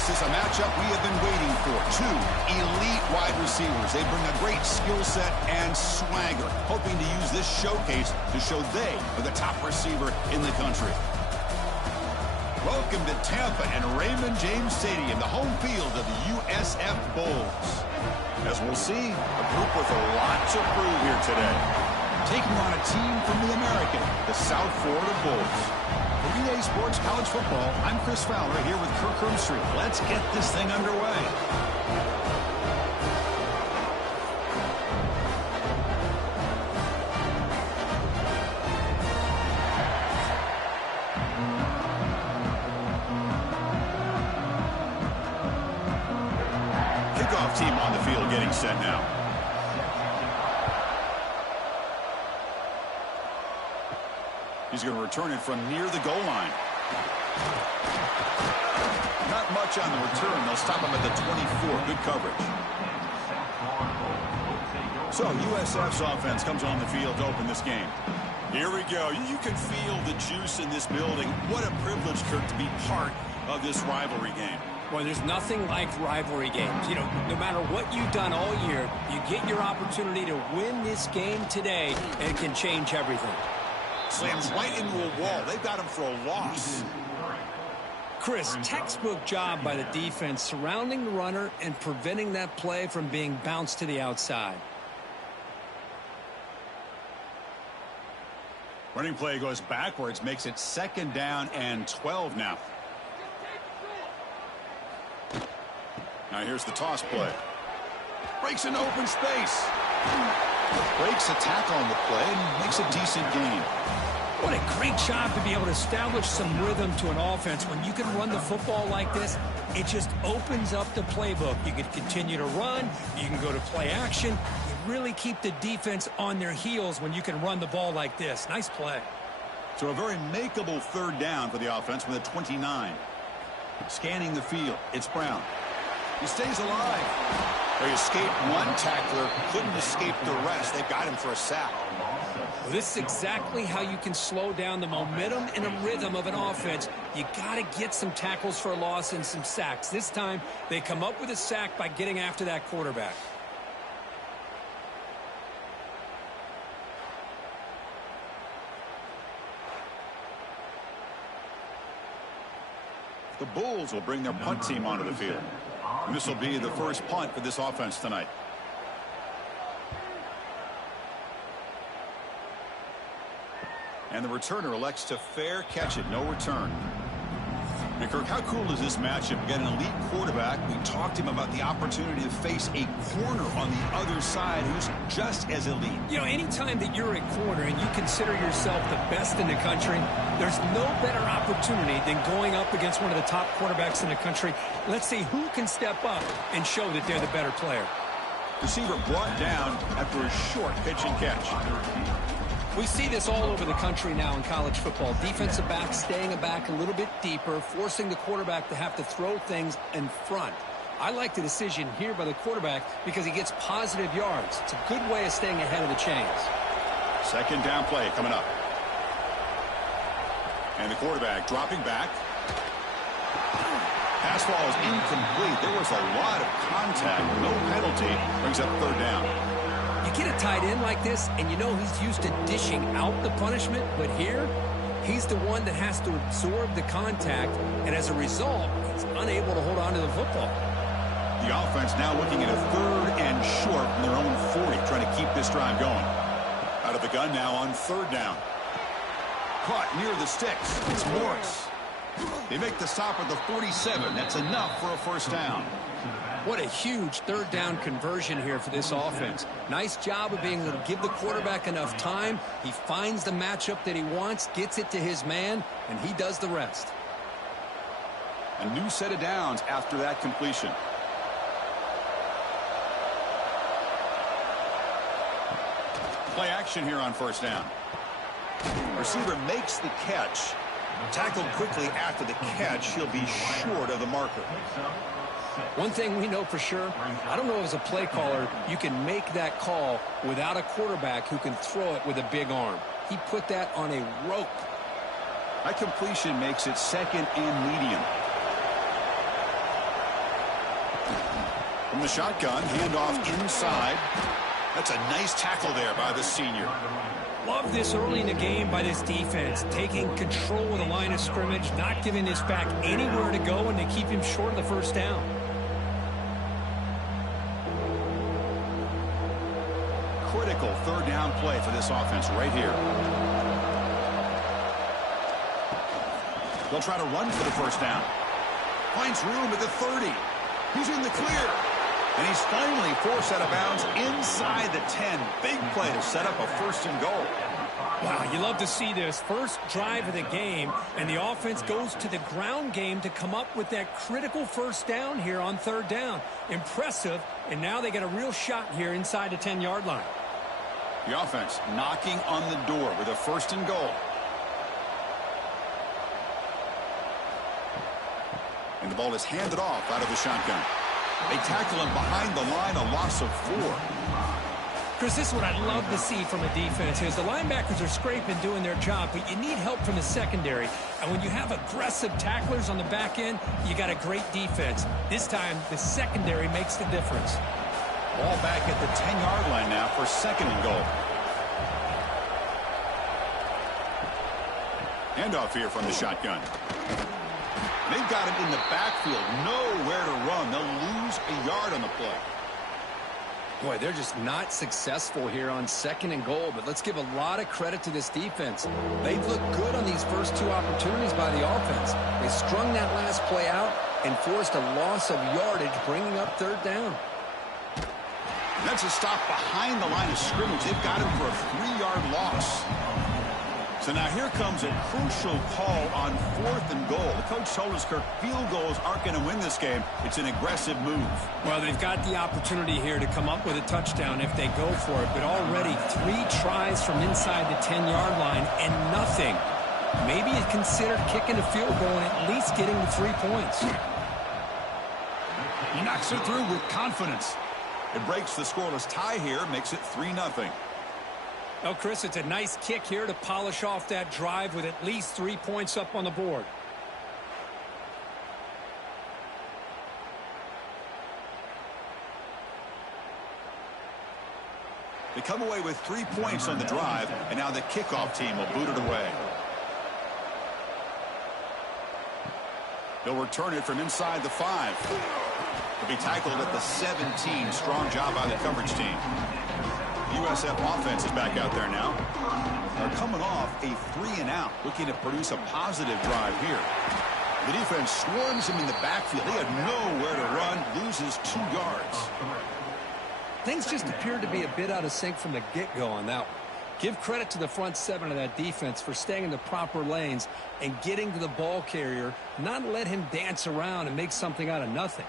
This is a matchup we have been waiting for. Two elite wide receivers. They bring a great skill set and swagger, hoping to use this showcase to show they are the top receiver in the country. Welcome to Tampa and Raymond James Stadium, the home field of the USF Bulls. As we'll see, a group with a lot to prove here today. Taking on a team from the American, the South Florida Bulls. For EA Sports College Football, I'm Chris Fowler here with Kirk Hermstreet. Let's get this thing underway. Kickoff team on the field getting set now. He's going to return it from near the goal line. Not much on the return. They'll stop him at the 24. Good coverage. So USF's offense comes on the field to open this game. Here we go. You can feel the juice in this building. What a privilege, Kirk, to be part of this rivalry game. Well, there's nothing like rivalry games. You know, no matter what you've done all year, you get your opportunity to win this game today, and it can change everything. Slams right into a wall. They've got him for a loss. Chris, textbook job by the defense surrounding the runner and preventing that play from being bounced to the outside. Running play goes backwards, makes it 2nd down and 12 now. Now here's the toss play. Breaks an open space. Breaks a tackle on the play and makes a decent gain. What a great job to be able to establish some rhythm to an offense. When you can run the football like this, it just opens up the playbook. You can continue to run. You can go to play action. You really keep the defense on their heels when you can run the ball like this. Nice play. So a very makeable 3rd down for the offense with a 29. Scanning the field, it's Brown. He stays alive. They escaped one tackler, couldn't escape the rest. They've got him for a sack. Well, this is exactly how you can slow down the momentum and a rhythm of an offense. You got to get some tackles for a loss and some sacks. This time, they come up with a sack by getting after that quarterback. The Bulls will bring their punt team onto the field. And this will be the first punt for this offense tonight. And the returner elects to fair catch it. No return. And Kirk, how cool is this matchup? Get an elite quarterback. We talked to him about the opportunity to face a corner on the other side who's just as elite. You know, anytime that you're a corner and you consider yourself the best in the country, there's no better opportunity than going up against one of the top quarterbacks in the country. Let's see who can step up and show that they're the better player. Receiver brought down after a short pitch and catch. We see this all over the country now in college football. Defensive backs staying back a little bit deeper, forcing the quarterback to have to throw things in front. I like the decision here by the quarterback because he gets positive yards. It's a good way of staying ahead of the chains. 2nd down play coming up. And the quarterback dropping back. Pass ball is incomplete. There was a lot of contact. No penalty. Brings up 3rd down. You get a tight end like this, and you know he's used to dishing out the punishment, but here, he's the one that has to absorb the contact, and as a result, he's unable to hold on to the football. The offense now looking at a 3rd and short from their own 40, trying to keep this drive going. Out of the gun now on 3rd down. Caught near the sticks. It's Morris. They make the stop at the 47. That's enough for a 1st down. What a huge 3rd down conversion here for this offense. Nice job of being able to give the quarterback enough time. He finds the matchup that he wants, gets it to his man, and he does the rest. A new set of downs after that completion. Play action here on 1st down. Receiver makes the catch. Tackled quickly after the catch. He'll be short of the marker. One thing we know for sure, I don't know as a play caller, you can make that call without a quarterback who can throw it with a big arm. He put that on a rope. That completion makes it 2nd and medium. From the shotgun, handoff inside. That's a nice tackle there by the senior. Love this early in the game by this defense, taking control of the line of scrimmage, not giving this back anywhere to go, and to keep him short of the first down. Critical third down play for this offense right here. They'll try to run for the first down. Finds room at the 30. He's in the clear. And he's finally forced out of bounds inside the 10. Big play to set up a first and goal. Wow, you love to see this. First drive of the game, and the offense goes to the ground game to come up with that critical first down here on third down. Impressive, and now they get a real shot here inside the 10-yard line. The offense knocking on the door with a first and goal. And the ball is handed off out of the shotgun. They tackle him behind the line, a loss of 4. Chris, this is what I'd love to see from a defense is the linebackers are scraping, doing their job, but you need help from the secondary. And when you have aggressive tacklers on the back end, you got a great defense. This time, the secondary makes the difference. Ball back at the 10-yard line now for second and goal. Handoff here from the shotgun. They've got him in the backfield, nowhere to run. They'll lose a yard on the play. Boy, they're just not successful here on second and goal, but let's give a lot of credit to this defense. They've looked good on these first 2 opportunities by the offense. They strung that last play out and forced a loss of yardage, bringing up third down. That's a stop behind the line of scrimmage. They've got him for a 3-yard loss. So now here comes a crucial call on fourth and goal. The coach told us, Kirk, field goals aren't going to win this game. It's an aggressive move. Well, they've got the opportunity here to come up with a touchdown if they go for it. But already 3 tries from inside the 10-yard line and nothing. Maybe you consider kicking a field goal and at least getting the 3 points. He knocks it through with confidence. It breaks the scoreless tie here, makes it 3-0. Well, Chris, it's a nice kick here to polish off that drive with at least 3 points up on the board. They come away with 3 points on the drive, and now the kickoff team will boot it away. They'll return it from inside the 5. He'll be tackled at the 17. Strong job by the coverage team. USF offense is back out there now. They're coming off a 3-and-out, looking to produce a positive drive here. The defense swarms him in the backfield. He had nowhere to run, loses 2 yards. Things just appeared to be a bit out of sync from the get-go on that one. Give credit to the front 7 of that defense for staying in the proper lanes and getting to the ball carrier, not let him dance around and make something out of nothing.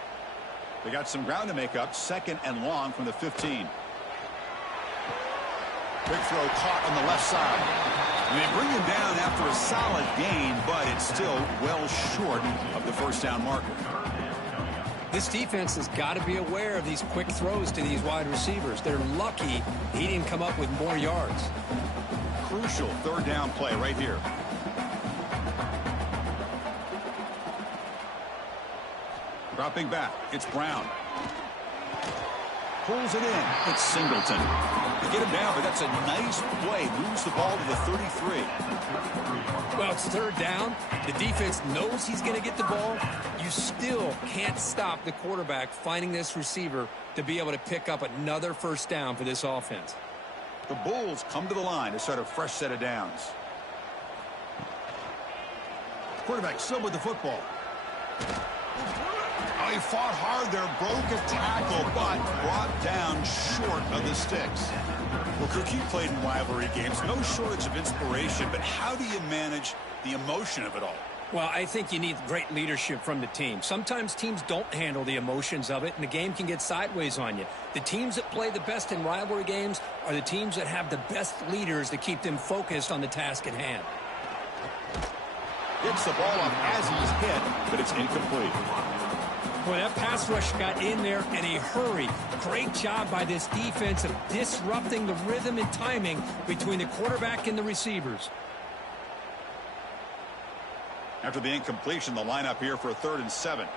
They got some ground to make up, 2nd and long from the 15. Quick throw caught on the left side. And they bring him down after a solid gain, but it's still well short of the first down marker. This defense has got to be aware of these quick throws to these wide receivers. They're lucky he didn't come up with more yards. Crucial third down play right here. Dropping back, it's Brown. Pulls it in. It's Singleton. They get him down, but that's a nice play. Moves the ball to the 33. Well, it's third down. The defense knows he's going to get the ball. You still can't stop the quarterback finding this receiver to be able to pick up another first down for this offense. The Bulls come to the line to start a fresh set of downs. Quarterback still with the football. Oh, he fought hard there, broke a tackle, but brought down short of the sticks. Well, Kirk, you played in rivalry games. No shortage of inspiration, but how do you manage the emotion of it all? Well, I think you need great leadership from the team. Sometimes teams don't handle the emotions of it, and the game can get sideways on you. The teams that play the best in rivalry games are the teams that have the best leaders to keep them focused on the task at hand. Gets the ball up as he's hit, but it's incomplete. Boy, that pass rush got in there in a hurry. Great job by this defense of disrupting the rhythm and timing between the quarterback and the receivers. After the incompletion, the lineup here for a 3rd and 7.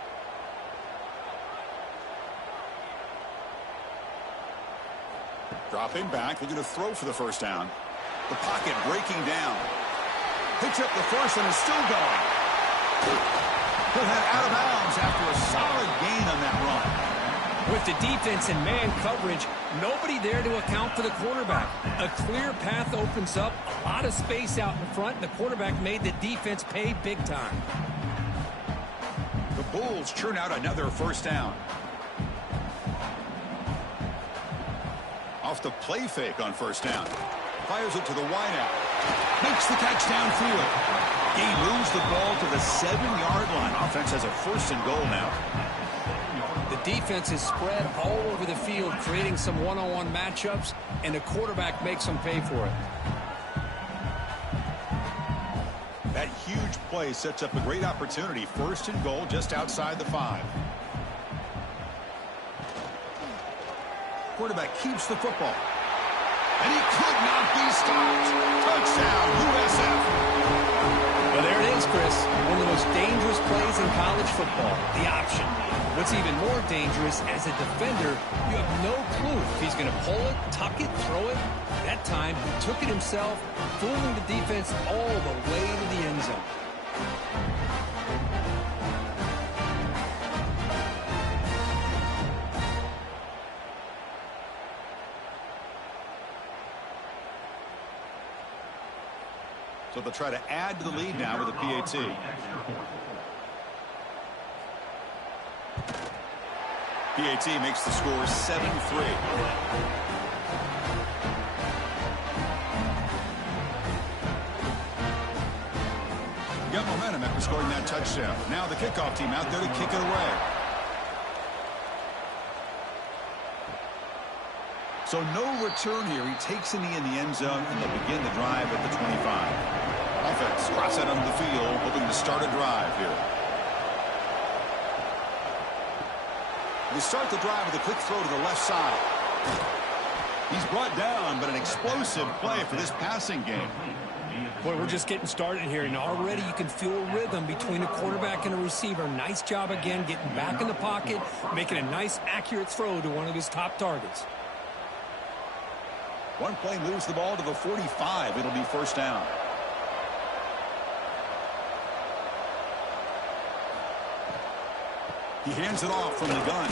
Dropping back, looking to throw for the first down. The pocket breaking down. Picks up the first and is still going. Put that out of bounds after a solid gain on that run. With the defense in man coverage, nobody there to account for the quarterback. A clear path opens up, a lot of space out in front, and the quarterback made the defense pay big time. The Bulls churn out another first down. Off the play fake on first down. Fires it to the wideout. Makes the catch downfield. He moves the ball to the 7-yard line. Offense has a first and goal now. The defense is spread all over the field, creating some one-on-one matchups, and the quarterback makes them pay for it. That huge play sets up a great opportunity. First and goal just outside the 5. Quarterback keeps the football. And he could not be stopped. Touchdown, USF. Well, there it is, Chris. One of the most dangerous plays in college football, the option. What's even more dangerous, as a defender, you have no clue if he's going to pull it, tuck it, throw it. That time, he took it himself, fooling the defense all the way to the end zone. So they'll try to add to the lead now with a PAT. PAT makes the score 7-3. Got momentum after scoring that touchdown. Now the kickoff team out there to kick it away. So no return here. He takes a knee in the end zone, and they'll begin the drive at the 25. Offense cross out onto the field, hoping to start a drive here. They start the drive with a quick throw to the left side. He's brought down, but an explosive play for this passing game. Boy, we're just getting started here, and already you can feel a rhythm between a quarterback and a receiver. Nice job again getting back in the pocket, making a nice, accurate throw to one of his top targets. One play moves the ball to the 45. It'll be first down. He hands it off from the gun.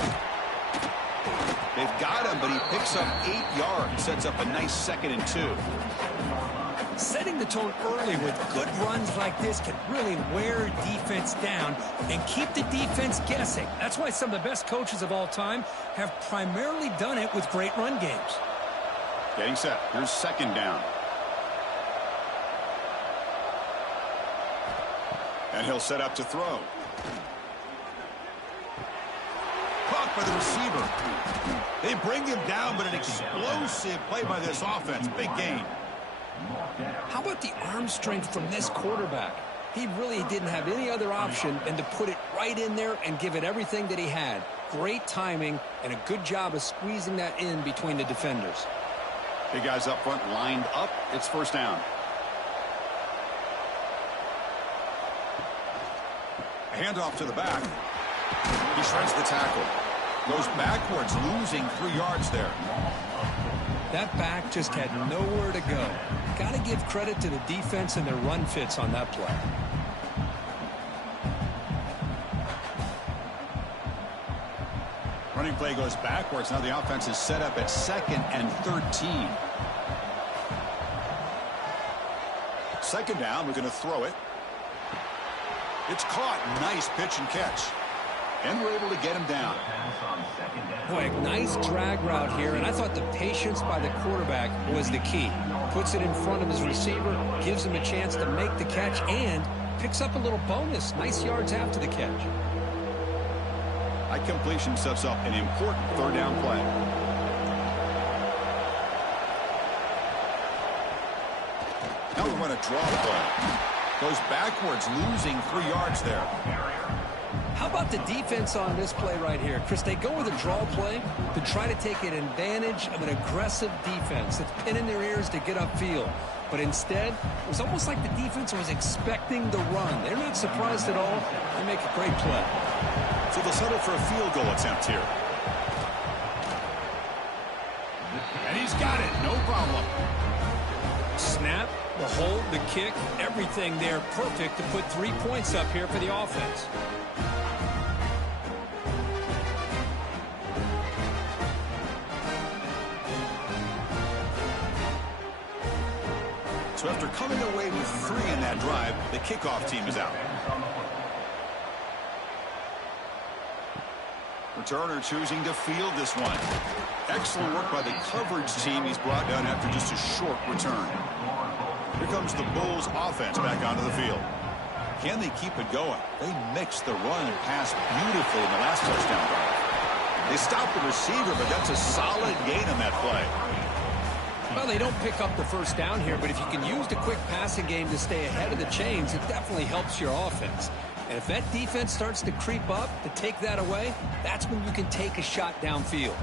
They've got him, but he picks up 8 yards. Sets up a nice 2nd and 2. Setting the tone early with good runs like this can really wear defense down and keep the defense guessing. That's why some of the best coaches of all time have primarily done it with great run games. Getting set. Here's 2nd down. And he'll set up to throw. Caught by the receiver. They bring him down, but an explosive play by this offense. Big gain. How about the arm strength from this quarterback? He really didn't have any other option than to put it right in there and give it everything that he had. Great timing and a good job of squeezing that in between the defenders. Big guys up front lined up. It's first down. A handoff to the back. He shreds the tackle. Goes backwards, losing 3 yards there. That back just had nowhere to go. Got to give credit to the defense and their run fits on that play. Running play goes backwards. Now the offense is set up at 2nd and 13. 2nd down. We're going to throw it. It's caught. Nice pitch and catch. And we're able to get him down. Boy, a nice drag route here, and I thought the patience by the quarterback was the key. Puts it in front of his receiver, gives him a chance to make the catch, and picks up a little bonus. Nice yards after the catch. That completion sets up an important 3rd down play. Now we run a draw play. Goes backwards, losing 3 yards there. How about the defense on this play right here? Chris, they go with a draw play to try to take an advantage of an aggressive defense that's pinning their ears to get upfield. But instead, it was almost like the defense was expecting the run. They're not surprised at all. They make a great play. So they'll settle for a field goal attempt here. And he's no problem. Snap, the hold, the kick, everything there perfect to put 3 points up here for the offense. So after coming away with 3 in that drive, the kickoff team is out. Returner choosing to field this one. Excellent work by the coverage team. He's brought down after just a short return. Here comes the Bulls offense back onto the field. Can they keep it going? They mixed the run and pass beautifully in the last touchdown drive. They stopped the receiver, but that's a solid gain on that play. Well, they don't pick up the first down here, but if you can use the quick passing game to stay ahead of the chains, it definitely helps your offense. And if that defense starts to creep up to take that away, that's when you can take a shot downfield.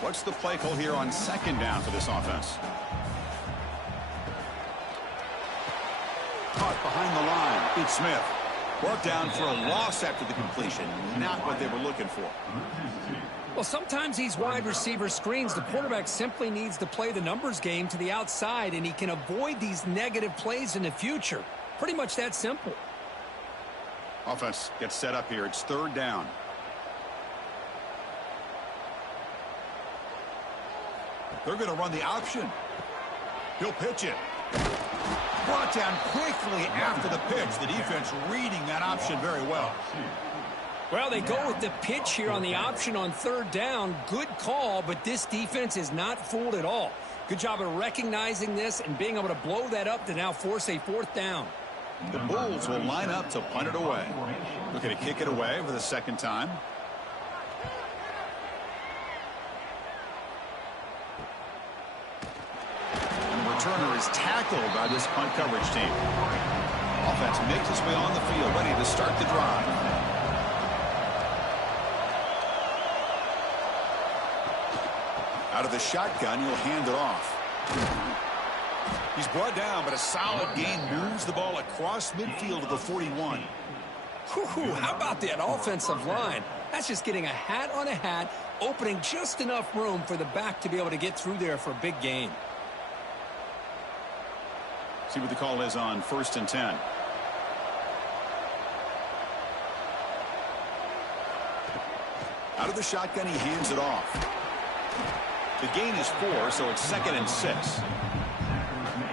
What's the play call here on second down for this offense? Caught behind the line. It's Smith. Brought down for a loss after the completion. Not what they were looking for. Well, sometimes these wide receiver screens, the quarterback simply needs to play the numbers game to the outside, and he can avoid these negative plays in the future. Pretty much that simple. Offense gets set up here. It's third down. They're going to run the option. He'll pitch it. Brought down quickly after the pitch. The defense reading that option very well. Well, they go with the pitch here on the option on third down. Good call, but this defense is not fooled at all. Good job of recognizing this and being able to blow that up to now force a fourth down. The Bulls will line up to punt it away. Looking to kick it away for the second time. And the returner is tackled by this punt coverage team. Offense makes its way on the field, ready to start the drive. Out of the shotgun, he'll hand it off. He's brought down, but a solid gain moves the ball across midfield to the 41. How about that offensive line? That's just getting a hat on a hat, opening just enough room for the back to be able to get through there for a big gain. See what the call is on 1st and 10. Out of the shotgun, he hands it off. The gain is 4, so it's 2nd and 6.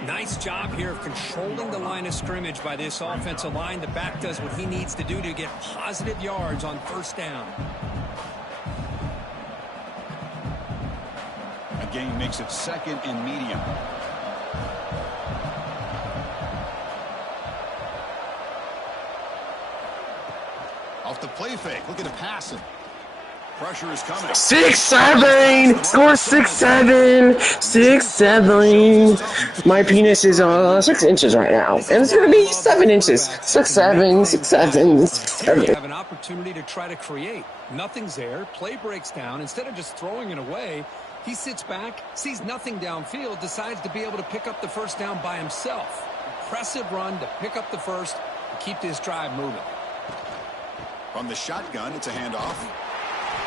Nice job here of controlling the line of scrimmage by this offensive line. The back does what he needs to do to get positive yards on first down. A gain makes it 2nd and medium. Off the play fake, looking to pass it. Pressure is coming. 6-7! Score 6-7! 6-7! My penis is 6 inches right now. And it's going to be 7 inches. 6-7, 6-7, 6-7. You have an opportunity to try to create. Nothing's there. Play breaks down. Instead of just throwing it away, he sits back, sees nothing downfield, decides to be able to pick up the first down by himself. Impressive run to pick up the first and keep this drive moving. From the shotgun, it's a handoff.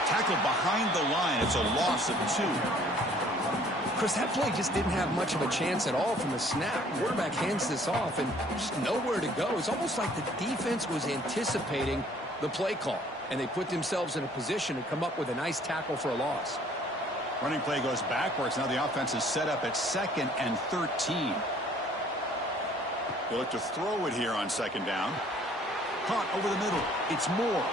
Tackled behind the line. It's a loss of 2. Chris, that play just didn't have much of a chance at all from the snap. Quarterback hands this off and just nowhere to go. It's almost like the defense was anticipating the play call, and they put themselves in a position to come up with a nice tackle for a loss. Running play goes backwards. Now the offense is set up at 2nd and 13. They'll look to throw it here on 2nd down. Caught over the middle. It's Moore.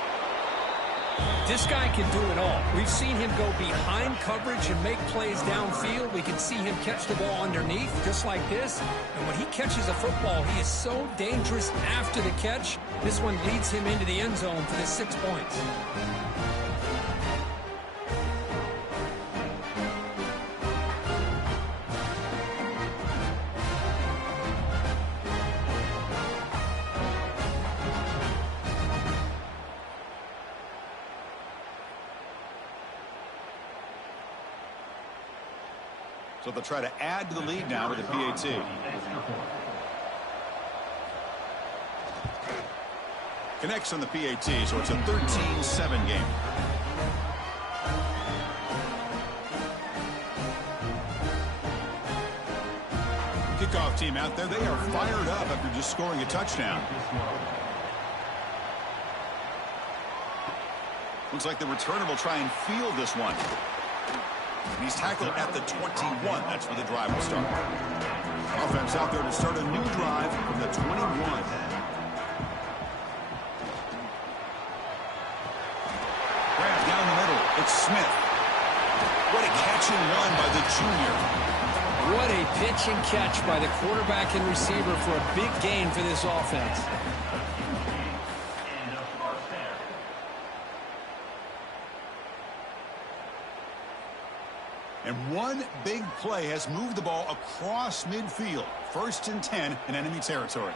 This guy can do it all. We've seen him go behind coverage and make plays downfield. We can see him catch the ball underneath, just like this. And when he catches a football, he is so dangerous after the catch. This one leads him into the end zone for the 6 points. So they'll try to add to the lead now with the PAT. Connects on the PAT, so it's a 13-7 game. kickoff team out there. They are fired up after just scoring a touchdown. Looks like the returner will try and field this one. And he's tackled at the 21. That's where the drive will start. Offense out there to start a new drive from the 21. Grab down the middle. It's Smith. What a catch and run by the junior. What a pitch and catch by the quarterback and receiver for a big gain for this offense. And one big play has moved the ball across midfield. 1st and 10 in enemy territory.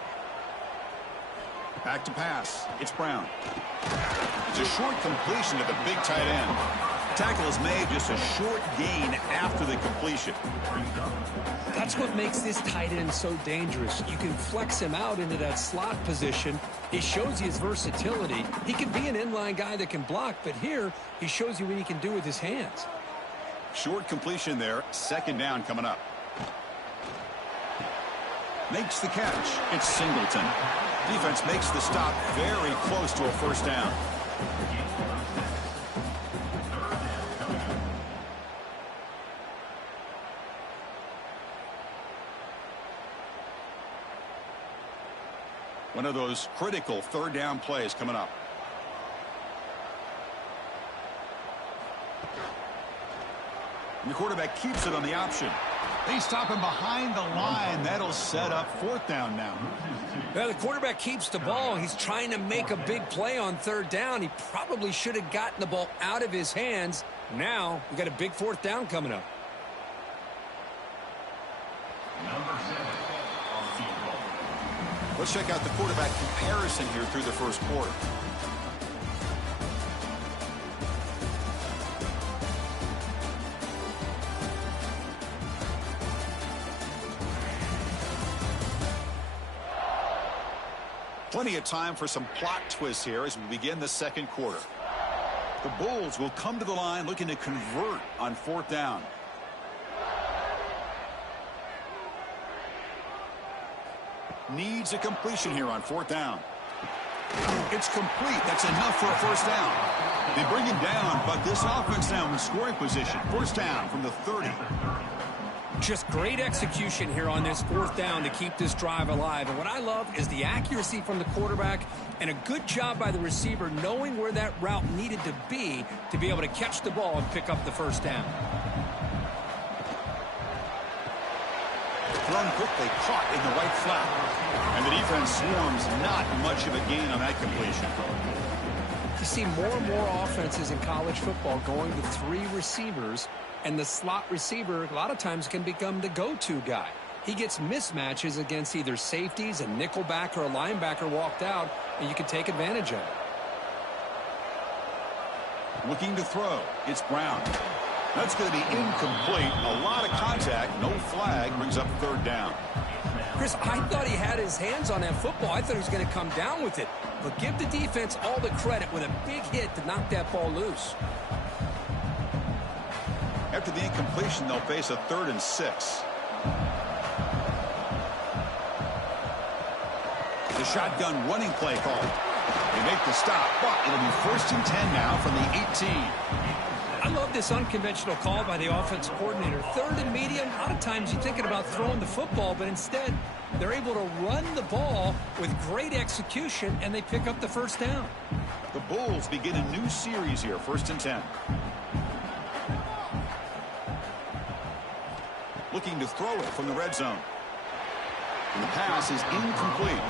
Back to pass. It's Brown. It's a short completion to the big tight end. Tackle is made, just a short gain after the completion. That's what makes this tight end so dangerous. You can flex him out into that slot position. He shows you his versatility. He can be an inline guy that can block, but here he shows you what he can do with his hands. Short completion there. 2nd down coming up. Makes the catch. It's Singleton. Defense makes the stop very close to a 1st down. One of those critical 3rd down plays coming up. And the quarterback keeps it on the option. They stop him behind the line. That'll set up 4th down now. Well, the quarterback keeps the ball. He's trying to make a big play on 3rd down. He probably should have gotten the ball out of his hands. Now we got a big 4th down coming up. Let's check out the quarterback comparison here through the 1st quarter. Plenty of time for some plot twists here as we begin the 2nd quarter. The Bulls will come to the line looking to convert on 4th down. Needs a completion here on 4th down. It's complete. That's enough for a 1st down. They bring him down, but this offense now in scoring position. 1st down from the 30. Just great execution here on this 4th down to keep this drive alive. And what I love is the accuracy from the quarterback and a good job by the receiver knowing where that route needed to be able to catch the ball and pick up the 1st down. Thrown quickly, caught in the right flat. And the defense swarms, not much of a gain on that completion. You see more and more offenses in college football going to 3 receivers, and the slot receiver a lot of times can become the go-to guy. He gets mismatches against either safeties, a nickelback, or a linebacker walked out, and you can take advantage of it. Looking to throw. It's Brown. That's going to be incomplete. A lot of contact. No flag. Brings up 3rd down. Chris, I thought he had his hands on that football. I thought he was going to come down with it. But give the defense all the credit with a big hit to knock that ball loose. After the incompletion, they'll face a 3rd and 6. The shotgun running play call. They make the stop, but it'll be 1st and 10 now from the 18. I love this unconventional call by the offense coordinator. 3rd and medium, a lot of times you're thinking about throwing the football, but instead they're able to run the ball with great execution, and they pick up the 1st down. The Bulls begin a new series here, 1st and 10. Looking to throw it from the red zone. And the pass is incomplete.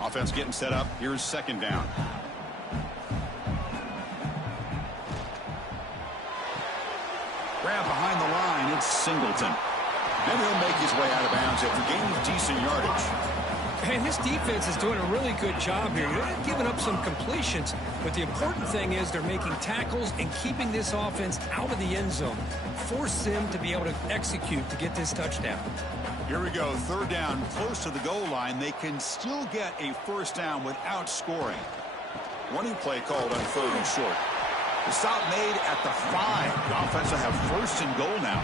Offense getting set up. Here's 2nd down. Grab behind the line. It's Singleton. And he'll make his way out of bounds after gaining decent yardage. And this defense is doing a really good job here. They're not giving up some completions, but the important thing is they're making tackles and keeping this offense out of the end zone. Force them to be able to execute to get this touchdown. Here we go, third down, close to the goal line. They can still get a first down without scoring. Running play called on third and short. The stop made at the 5. The offense will have first and goal now.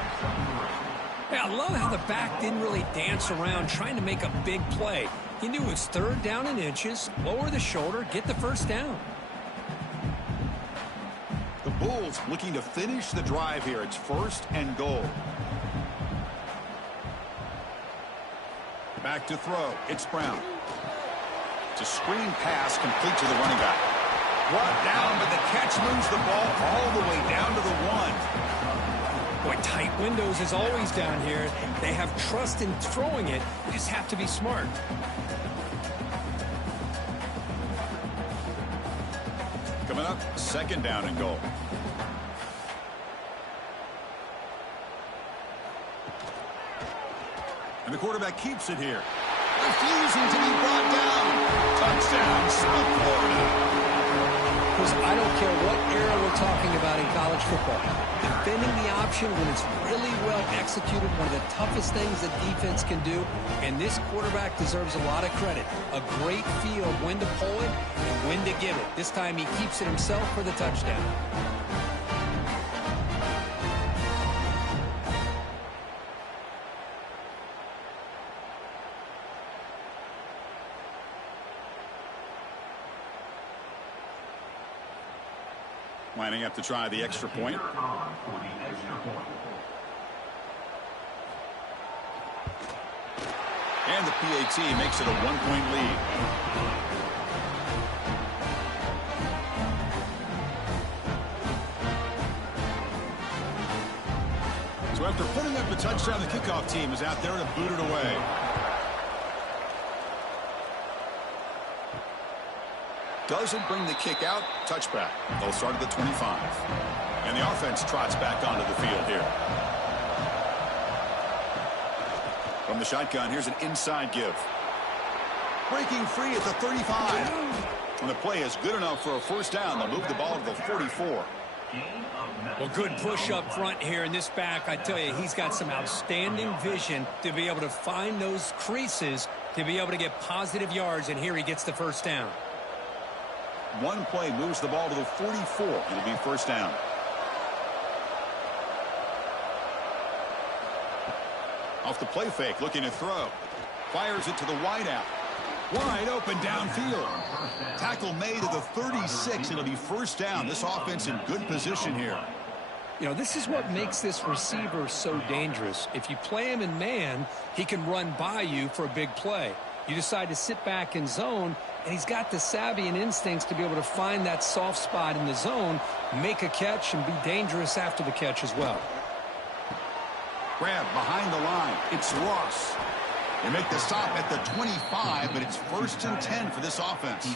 Yeah, I love how the back didn't really dance around trying to make a big play. He knew it's third down in inches, lower the shoulder, get the first down. The Bulls looking to finish the drive here. It's first and goal. Back to throw. It's Brown. It's a screen pass complete to the running back. Brought down, but the catch moves the ball all the way down to the 1. Boy, tight windows is always down here. They have trust in throwing it. They just have to be smart. Coming up, second down and goal. And the quarterback keeps it here. Refusing to be brought down. Touchdown, South Florida. Because I don't care what era we're talking about in college football. Defending the option when it's really well executed, one of the toughest things that defense can do. And this quarterback deserves a lot of credit. A great feel of when to pull it and when to give it. This time he keeps it himself for the touchdown. Lining up to try the extra point. And the PAT makes it a 1-point lead. So after putting up the touchdown, the kickoff team is out there to boot it away. Doesn't bring the kick out. Touchback. They'll start at the 25. And the offense trots back onto the field here. From the shotgun, here's an inside give. Breaking free at the 35. And the play is good enough for a first down. They'll move the ball to the 44. Well, good push up front here in this back. I tell you, he's got some outstanding vision to be able to find those creases, to be able to get positive yards, and here he gets the first down. One play moves the ball to the 44. It'll be first down. Off the play fake, looking to throw. Fires it to the wideout. Wide open downfield. Tackle made at the 36. It'll be first down. This offense in good position here. You know, this is what makes this receiver so dangerous. If you play him in man, he can run by you for a big play. You decide to sit back in zone, and he's got the savvy and instincts to be able to find that soft spot in the zone, make a catch, and be dangerous after the catch as well. Grab behind the line. It's Ross. They make the stop at the 25, but it's first and 10 for this offense.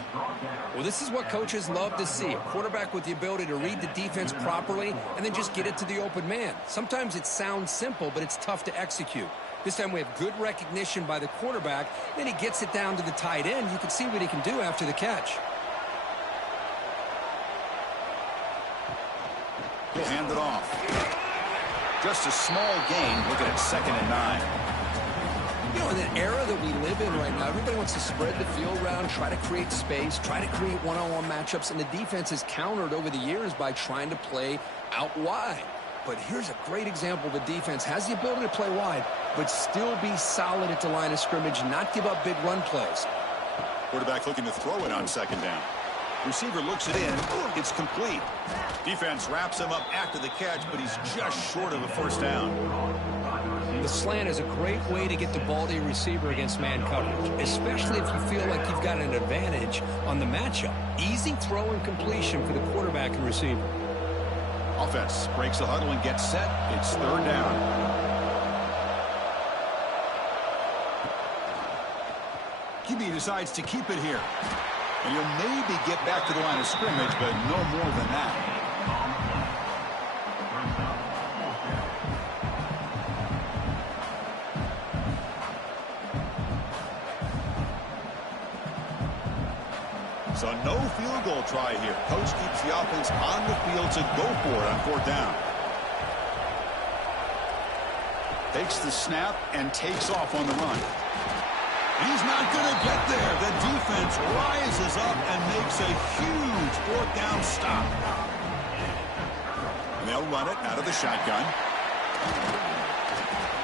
Well, this is what coaches love to see. A quarterback with the ability to read the defense properly and then just get it to the open man. Sometimes it sounds simple, but it's tough to execute. This time we have good recognition by the quarterback. Then he gets it down to the tight end. You can see what he can do after the catch. He'll hand it off. Just a small gain, looking at 2nd and 9. You know, in the era that we live in right now, everybody wants to spread the field around, try to create space, try to create one-on-one matchups, and the defense has countered over the years by trying to play out wide. But here's a great example. The defense has the ability to play wide, but still be solid at the line of scrimmage, not give up big run plays. Quarterback looking to throw it on 2nd down. Receiver looks it in. It's complete. Defense wraps him up after the catch, but he's just short of a first down. The slant is a great way to get the ball to your receiver against man coverage, especially if you feel like you've got an advantage on the matchup. Easy throw and completion for the quarterback and receiver. Offense breaks the huddle and gets set. It's 3rd down. QB decides to keep it here. And he'll maybe get back to the line of scrimmage, but no more than that. So no field goal try here. Coach keeps the offense on the field to go for it on 4th down. Takes the snap and takes off on the run. He's not going to get there. The defense rises up and makes a huge fourth down stop. And they'll run it out of the shotgun.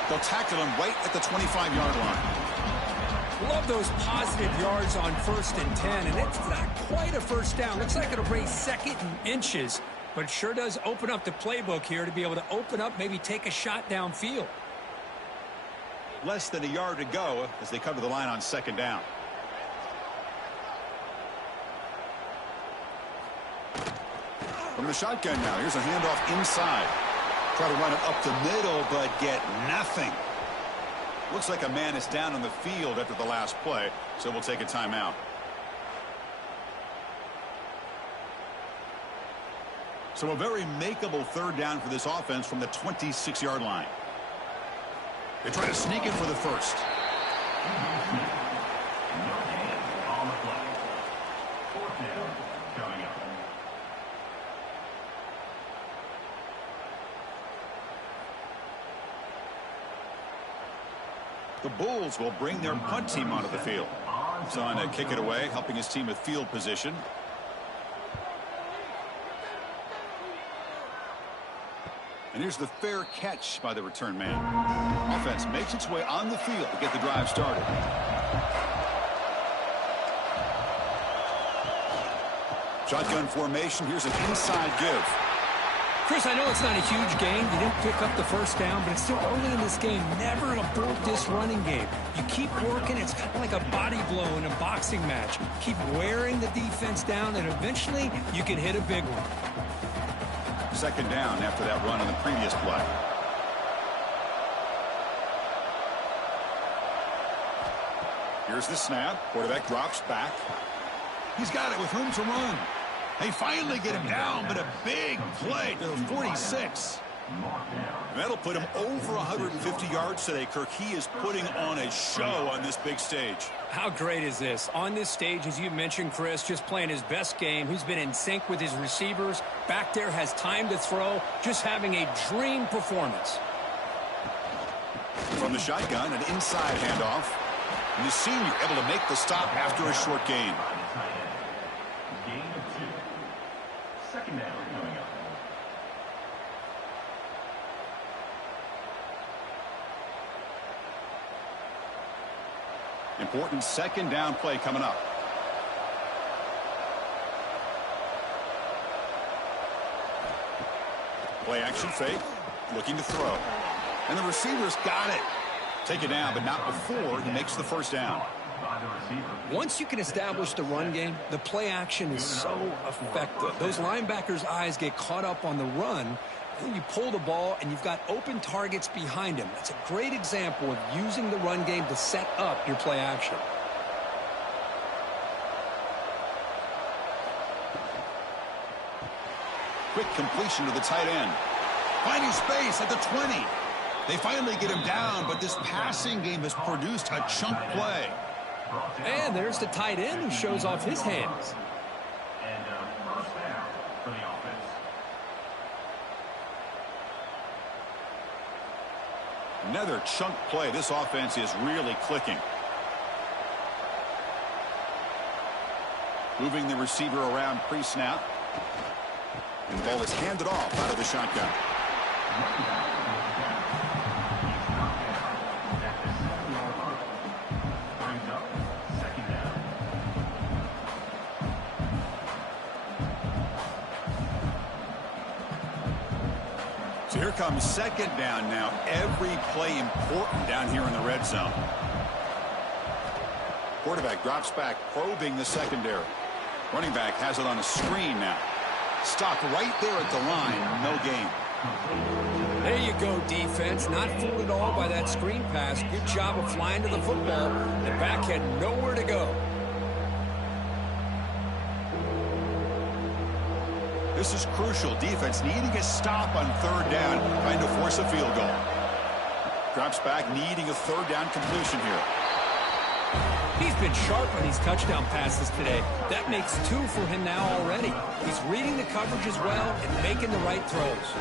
They'll tackle him right at the 25-yard line. Love those positive yards on 1st and 10, and it's not quite a first down. Looks like it'll bring 2nd and inches, but it sure does open up the playbook here to be able to open up, maybe take a shot downfield. Less than a yard to go as they cover the line on 2nd down. From the shotgun now, here's a handoff inside. Try to run it up the middle, but get nothing. Looks like a man is down on the field after the last play, so we'll take a timeout. So a very makeable 3rd down for this offense from the 26-yard line. They try to sneak it for the first. The Bulls will bring their punt team onto the field. He's on to kick it away, helping his team with field position. And here's the fair catch by the return man. Offense makes its way on the field to get the drive started. Shotgun formation. Here's an inside give. Chris, I know it's not a huge game. You didn't pick up the first down, but it's still early in this game. Never abort this running game. You keep working. It's kind of like a body blow in a boxing match. Keep wearing the defense down, and eventually you can hit a big one. 2nd down after that run on the previous play. Here's the snap. Quarterback drops back. He's got it with room to run. They finally get him down, but a big play to the 46. That'll put him over 150 yards today, Kirk. He is putting on a show on this big stage. How great is this? On this stage, as you mentioned, Chris, just playing his best game. He's been in sync with his receivers. Back there, has time to throw. Just having a dream performance. From the shotgun, an inside handoff. And the senior able to make the stop after a short gain. Gain of 2. 2nd down coming up. Important 2nd down play coming up. Play action fake. Looking to throw. And the receiver's got it. Take it down, but not before he makes the first down. Once you can establish the run game, the play action is so effective. Those linebackers' eyes get caught up on the run. Then you pull the ball, and you've got open targets behind him. That's a great example of using the run game to set up your play action. Quick completion to the tight end. Finding space at the 20. They finally get him down, but this passing game has produced a chunk play. And there's the tight end who shows off his hands. And first down for the offense. Another chunk play. This offense is really clicking. Moving the receiver around pre-snap. And the ball is handed off out of the shotgun. So here comes 2nd down now. Every play important down here in the red zone. Quarterback drops back, probing the secondary. Running back has it on a screen now. Stopped right there at the line. No gain. There you go, defense. Not fooled at all by that screen pass. Good job of flying to the football. The back had nowhere to go. This is crucial. Defense needing a stop on 3rd down, trying to force a field goal. Drops back, needing a 3rd down completion here. He's been sharp on these touchdown passes today. That makes 2 for him now already. He's reading the coverage as well and making the right throws.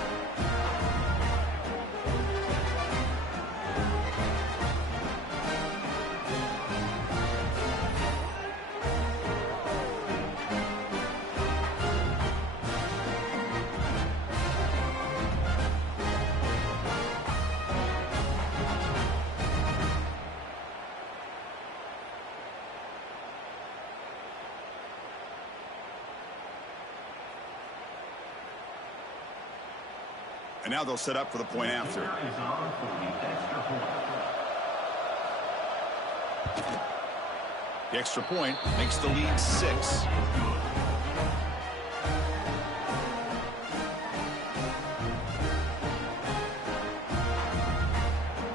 And now they'll set up for the point after. Is on for the extra point. The extra point makes the lead 6.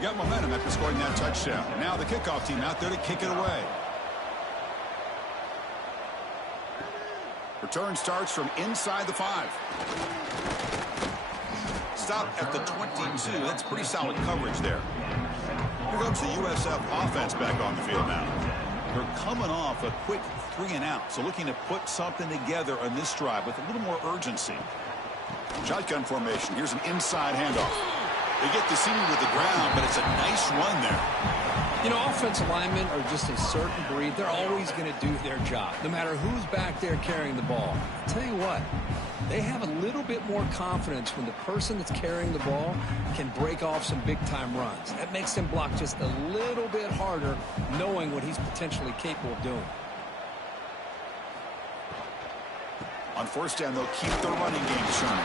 Got momentum after scoring that touchdown. Now the kickoff team out there to kick it away. Return starts from inside the 5. Stop at the 22. That's pretty solid coverage there. Here comes the USF offense back on the field now. They're coming off a quick 3-and-out, so looking to put something together on this drive with a little more urgency. Shotgun formation. Here's an inside handoff. They get the senior to the ground, but it's a nice run there. You know, offensive linemen are just a certain breed. They're always going to do their job, no matter who's back there carrying the ball. I'll tell you what, they have a little bit more confidence when the person that's carrying the ball can break off some big-time runs. That makes them block just a little bit harder, knowing what he's potentially capable of doing. On first down, they'll keep the running game churning.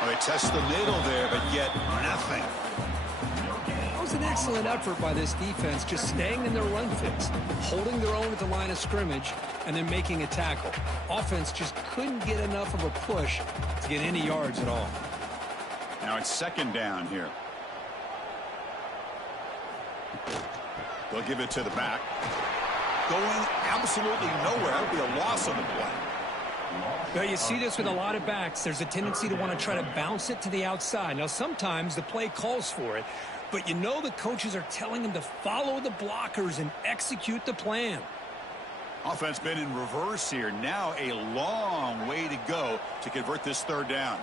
Well, they test the middle there, but yet nothing. That was an excellent effort by this defense, just staying in their run fix, holding their own at the line of scrimmage, and then making a tackle. Offense just couldn't get enough of a push to get any yards at all. Now it's second down here. They'll give it to the back. Going absolutely nowhere. It'll be a loss on the play. Well, you see this with a lot of backs. There's a tendency to want to try to bounce it to the outside. Now, sometimes the play calls for it, but you know the coaches are telling them to follow the blockers and execute the plan. Offense been in reverse here. Now a long way to go to convert this third down.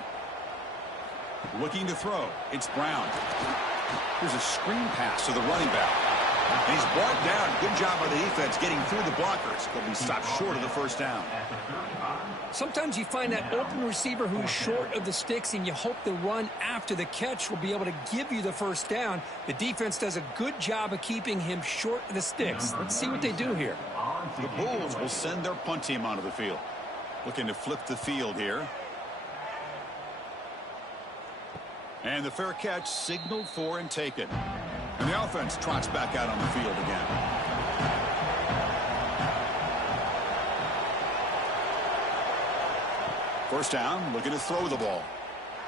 Looking to throw. It's Brown. Here's a screen pass to the running back. And he's brought down. Good job by the defense getting through the blockers. He'll be stopped short of the first down. Sometimes you find that open receiver who's short of the sticks, and you hope the run after the catch will be able to give you the first down. The defense does a good job of keeping him short of the sticks. Let's see what they do here. The Bulls will send their punt team onto the field. Looking to flip the field here. And the fair catch signaled for and taken. And the offense trots back out on the field again. First down, looking to throw the ball.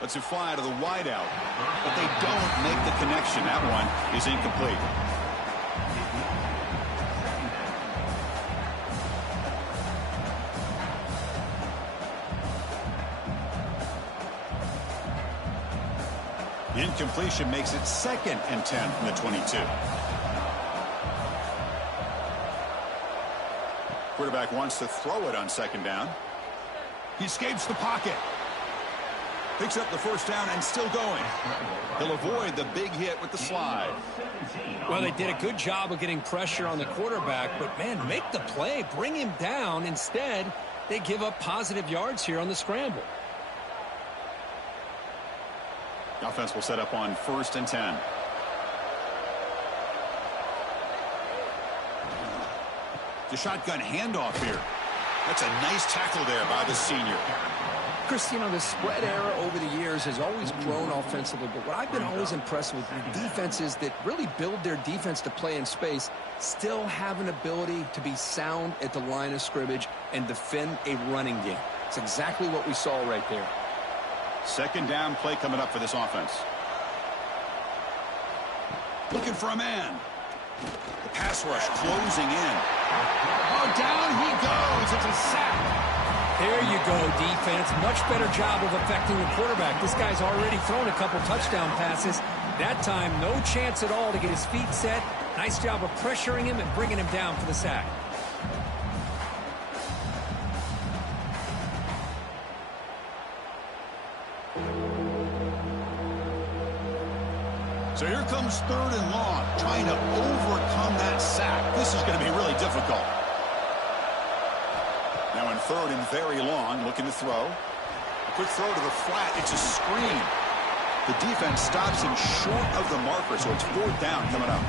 Lets it fly to the wideout. But they don't make the connection. That one is incomplete. The incompletion makes it 2nd and 10 from the 22. Quarterback wants to throw it on second down. He escapes the pocket. Picks up the first down and still going. He'll avoid the big hit with the slide. Well, they did a good job of getting pressure on the quarterback, but, man, make the play. Bring him down. Instead, they give up positive yards here on the scramble. The offense will set up on 1st and 10. The shotgun handoff here. That's a nice tackle there by the senior. Chris, you know, the spread era over the years has always grown offensively, but what I've been always impressed with defenses that really build their defense to play in space still have an ability to be sound at the line of scrimmage and defend a running game. It's exactly what we saw right there. Second down play coming up for this offense. Looking for a man. The pass rush closing in. Oh, down he goes. It's a sack. There you go, defense. Much better job of affecting the quarterback. This guy's already thrown a couple touchdown passes. That time, no chance at all to get his feet set. Nice job of pressuring him and bringing him down for the sack. So here comes 3rd and long, trying to overcome that sack. This is going to be really difficult. Now in 3rd and very long, looking to throw. A quick throw to the flat. It's a screen. The defense stops him short of the marker, so it's 4th down coming up.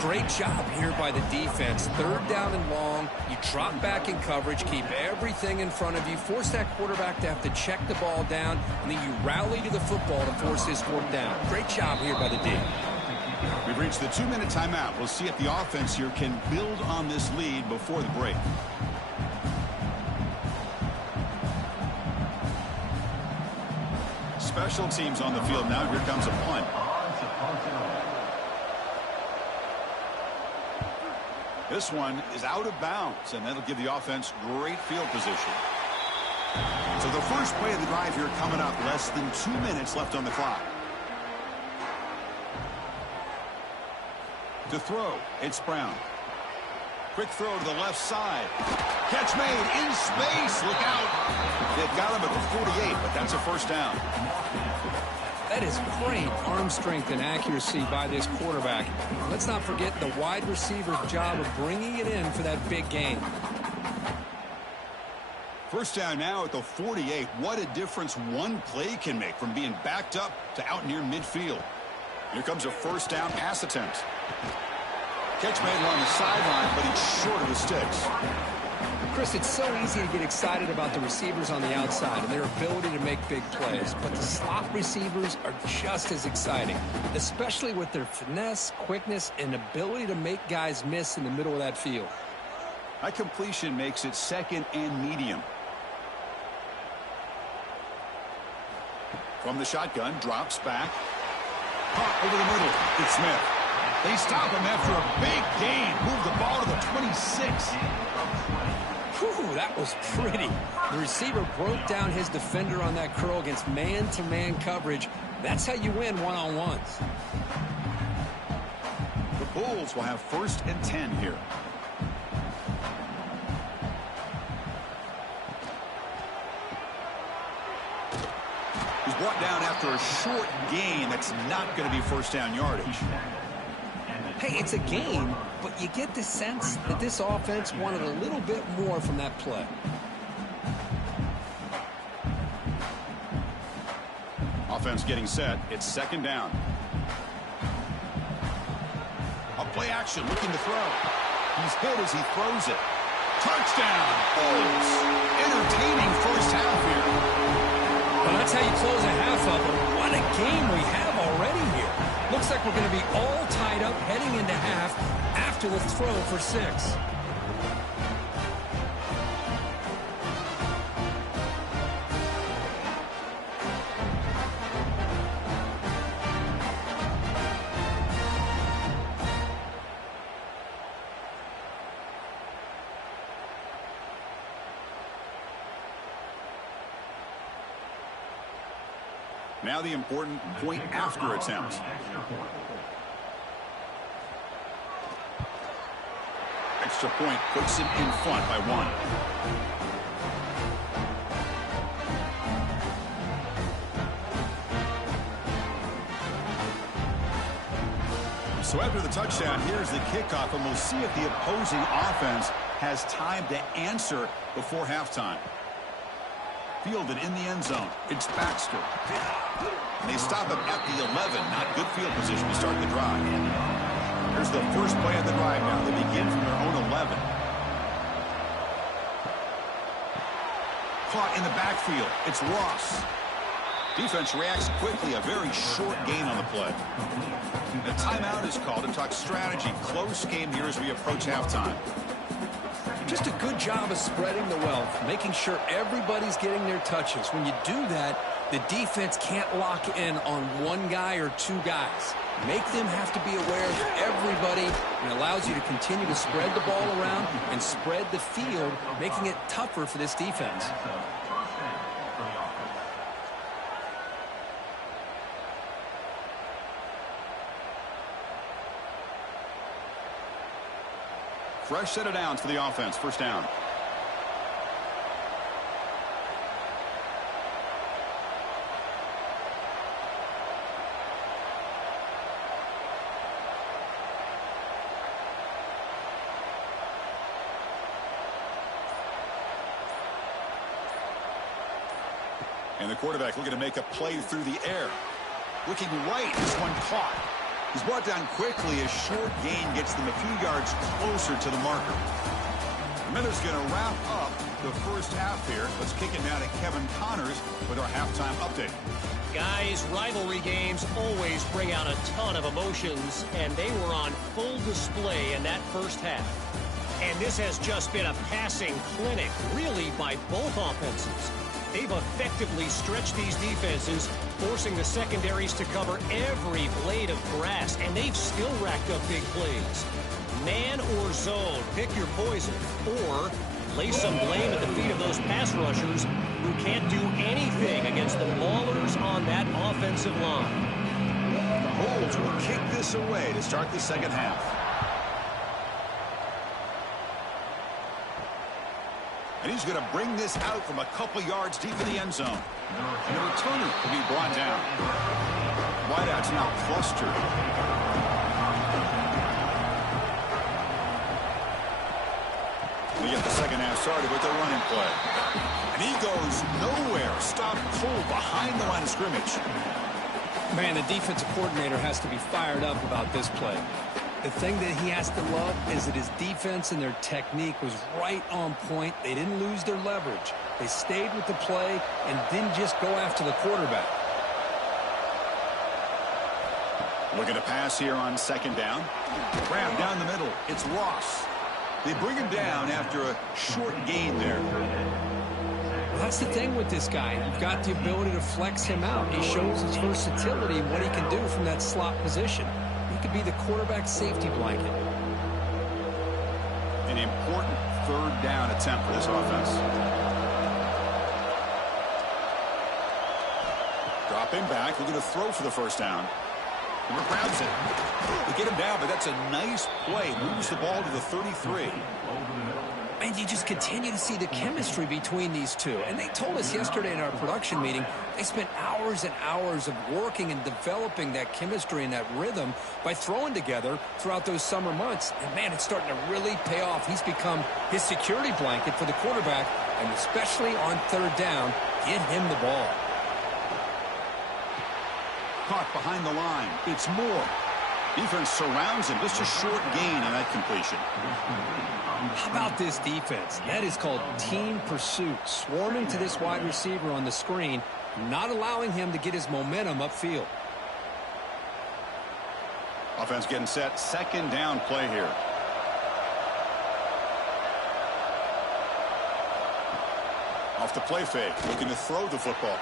Great job here by the defense. Third down and long. You drop back in coverage, keep everything in front of you, force that quarterback to have to check the ball down, and then you rally to the football to force his fourth down. Great job here by the D. We've reached the 2-minute timeout. We'll see if the offense here can build on this lead before the break. Special teams on the field now. Here comes a punt. This one is out of bounds, and that'll give the offense great field position. So the first play of the drive here coming up. Less than 2 minutes left on the clock. To throw, it's Brown. Quick throw to the left side. Catch made in space. Look out. They've got him at the 48, but that's a first down. That is great arm strength and accuracy by this quarterback. Let's not forget the wide receiver's job of bringing it in for that big gain. First down now at the 48. What a difference one play can make from being backed up to out near midfield. Here comes a first down pass attempt. Catch made along the sideline, but he's short of the sticks. Chris, it's so easy to get excited about the receivers on the outside and their ability to make big plays, but the slot receivers are just as exciting, especially with their finesse, quickness, and ability to make guys miss in the middle of that field. That completion makes it second and medium. From the shotgun, drops back. Caught over the middle. It's Smith. They stop him after a big gain. Move the ball to the 26. Whew, that was pretty. The receiver broke down his defender on that curl against man-to-man coverage. That's how you win one-on-ones. The Bulls will have first and 10 here. He's brought down after a short gain. That's not going to be first down yardage. Hey, it's a game, but you get the sense that this offense wanted a little bit more from that play. Offense getting set. It's second down. A play action looking to throw. He's hit as he throws it. Touchdown, Bulls. Entertaining first half here. Well, that's how you close a half up. What a game we have already here. Looks like we're going to be all tied up heading into half after the throw for 6. Now the important point after attempt. Extra point puts him in front by 1. So after the touchdown, here's the kickoff, and we'll see if the opposing offense has time to answer before halftime. Fielded in the end zone. It's Baxter. They stop him at the 11. Not good field position to start the drive. Here's the first play of the drive now. They begin from their own 11. Caught in the backfield. It's Ross. Defense reacts quickly. A very short gain on the play. The timeout is called to talk strategy. Close game here as we approach halftime. Just a good job of spreading the wealth, making sure everybody's getting their touches. When you do that, the defense can't lock in on one guy or two guys. Make them have to be aware of everybody, and allows you to continue to spread the ball around and spread the field, making it tougher for this defense. Fresh set of downs for the offense. First down. And the quarterback looking to make a play through the air. Looking right, this one caught. He's brought down quickly. A short gain gets them a few yards closer to the marker. The Miller's going to wrap up the first half here. Let's kick it now to Kevin Connors with our halftime update. Guys, rivalry games always bring out a ton of emotions, and they were on full display in that first half. And this has just been a passing clinic, really, by both offenses. They've effectively stretched these defenses, forcing the secondaries to cover every blade of grass, and they've still racked up big plays. Man or zone, pick your poison, or lay some blame at the feet of those pass rushers who can't do anything against the ballers on that offensive line. The Bulls will kick this away to start the second half. And he's going to bring this out from a couple yards deep in the end zone. And the returner will be brought down. Wideouts now clustered. We get the second half started with the running play. And he goes nowhere. Stop cold behind the line of scrimmage. Man, the defensive coordinator has to be fired up about this play. The thing that he has to love is that his defense and their technique was right on point. They didn't lose their leverage. They stayed with the play and didn't just go after the quarterback. Looking to pass here on second down. Grab down the middle. It's Ross. They bring him down after a short gain there. That's the thing with this guy. You've got the ability to flex him out. He shows his versatility, what he can do from that slot position. He could be the quarterback safety blanket. An important third down attempt for this offense. Dropping back, looking to throw for the first down. Number grabs it. They get him down, but that's a nice play. Moves the ball to the 33. And you just continue to see the chemistry between these two. And they told us yesterday in our production meeting, they spent hours and hours of working and developing that chemistry and that rhythm by throwing together throughout those summer months. And, man, it's starting to really pay off. He's become his security blanket for the quarterback, and especially on third down, get him the ball. Caught behind the line. It's Moore. Defense surrounds him. Just a short gain on that completion. How about this defense? That is called team pursuit. Swarming to this wide receiver on the screen, not allowing him to get his momentum upfield. Offense getting set. Second down play here. Off the play fake. Looking to throw the football.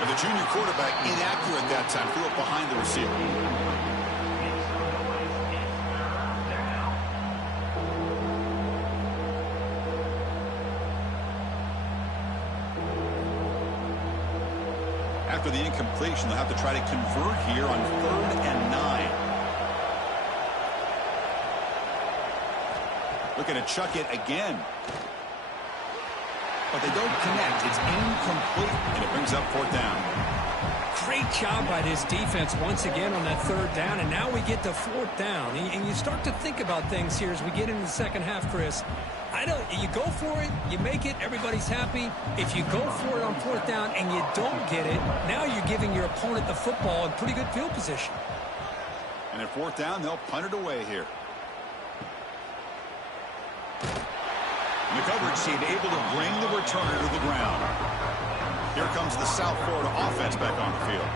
And the junior quarterback inaccurate that time. Threw it behind the receiver. After the incompletion, they'll have to try to convert here on 3rd and 9. Looking to chuck it again. But they don't connect. It's incomplete, and it brings up 4th down. Great job by this defense once again on that 3rd down, and now we get to 4th down. And you start to think about things here as we get into the second half, Chris. You go for it, you make it, everybody's happy. If you go for it on 4th down and you don't get it, now you're giving your opponent the football in pretty good field position. And at 4th down, they'll punt it away here. And the coverage team able to bring the returner to the ground. Here comes the South Florida offense back on the field.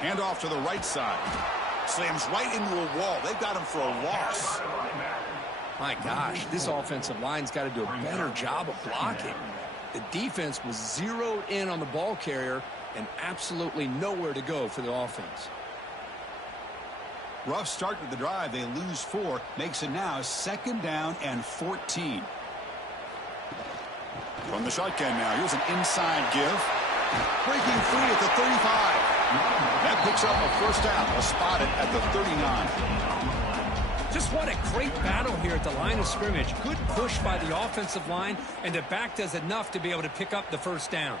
Handoff to the right side. Slams right into a wall. They've got him for a loss. My gosh, this offensive line's got to do a better job of blocking. The defense was zeroed in on the ball carrier and absolutely nowhere to go for the offense. Rough start to the drive. They lose 4. Makes it now 2nd down and 14. From the shotgun now. Here's an inside give. Breaking free at the 35. That picks up a 1st down. They'll spot it at the 39. Just what a great battle here at the line of scrimmage. Good push by the offensive line, and the back does enough to be able to pick up the 1st down.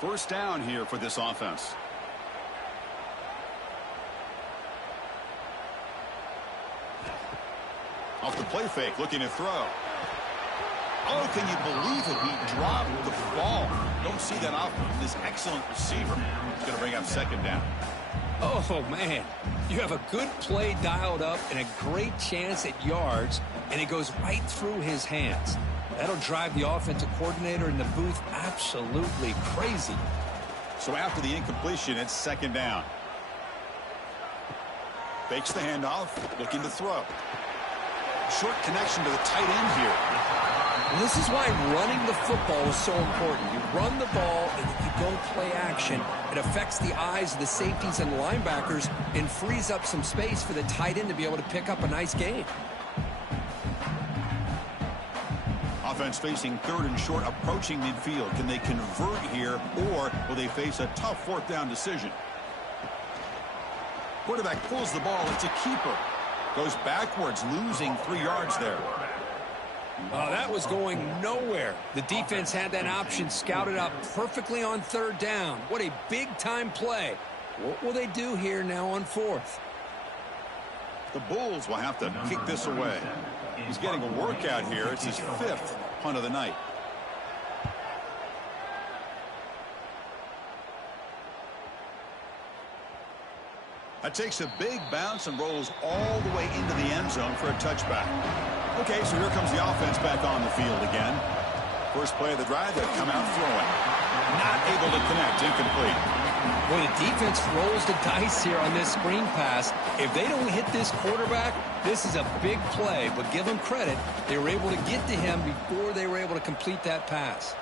1st down here for this offense. Off the play fake, looking to throw. Oh, can you believe it? He dropped the ball. Don't see that often from this excellent receiver. He's going to bring up second down. Oh, man. You have a good play dialed up and a great chance at yards, and it goes right through his hands. That'll drive the offensive coordinator in the booth absolutely crazy. So after the incompletion, it's second down. Fakes the handoff, looking to throw. Short connection to the tight end here. Well, this is why running the football is so important. You run the ball, and if you don't play action, it affects the eyes of the safeties and linebackers and frees up some space for the tight end to be able to pick up a nice gain. Offense facing third and short, approaching midfield. Can they convert here, or will they face a tough fourth down decision? Quarterback pulls the ball. It's a keeper. Goes backwards, losing 3 yards there. That was going nowhere. The defense had that option scouted up perfectly on third down. What a big-time play. What will they do here now on fourth? The Bulls will have to kick this away. He's getting a workout here. It's his 5th punt of the night. That takes a big bounce and rolls all the way into the end zone for a touchback. Okay, so here comes the offense back on the field again. First play of the drive, they've come out throwing. Not able to connect, incomplete. Well, the defense rolls the dice here on this screen pass. If they don't hit this quarterback, this is a big play. But give them credit, they were able to get to him before they were able to complete that pass.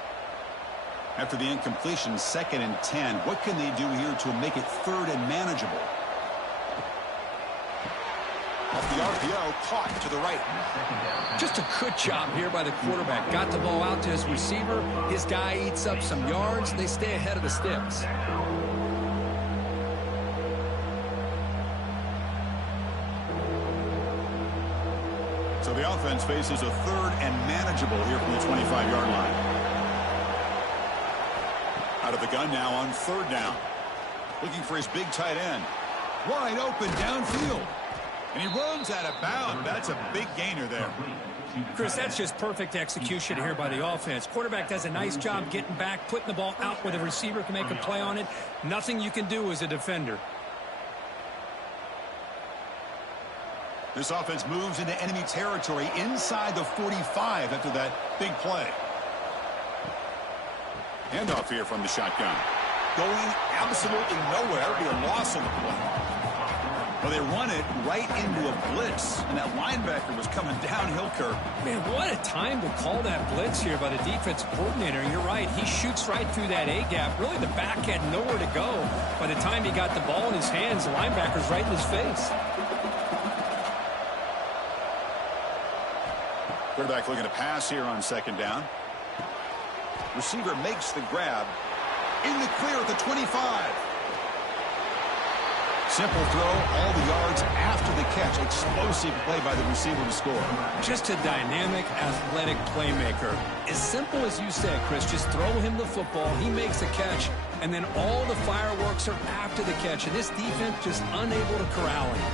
After the incompletion, 2nd and 10. What can they do here to make it third and manageable? Off the RPO, caught to the right. Just a good job here by the quarterback. Got the ball out to his receiver. His guy eats up some yards. They stay ahead of the sticks. So the offense faces a third and manageable here from the 25-yard line. Out of the gun now on third down. Looking for his big tight end. Wide open downfield. And he runs out of bounds. That's a big gainer there. Chris, that's just perfect execution here by the offense. Quarterback does a nice job getting back, putting the ball out where the receiver can make a play on it. Nothing you can do as a defender. This offense moves into enemy territory inside the 45 after that big play. Handoff here from the shotgun. Going absolutely nowhere. That would be a loss on the play. Well, they run it right into a blitz, and that linebacker was coming downhill curve. Man, what a time to call that blitz here by the defensive coordinator. And you're right, he shoots right through that A-gap. Really, the back had nowhere to go. By the time he got the ball in his hands, the linebacker's right in his face. Quarterback looking to pass here on second down. Receiver makes the grab. In the clear at the 25. Simple throw, all the yards after the catch. Explosive play by the receiver to score. Just a dynamic, athletic playmaker. As simple as you said, Chris, just throw him the football, he makes a catch, and then all the fireworks are after the catch. And this defense just unable to corral him.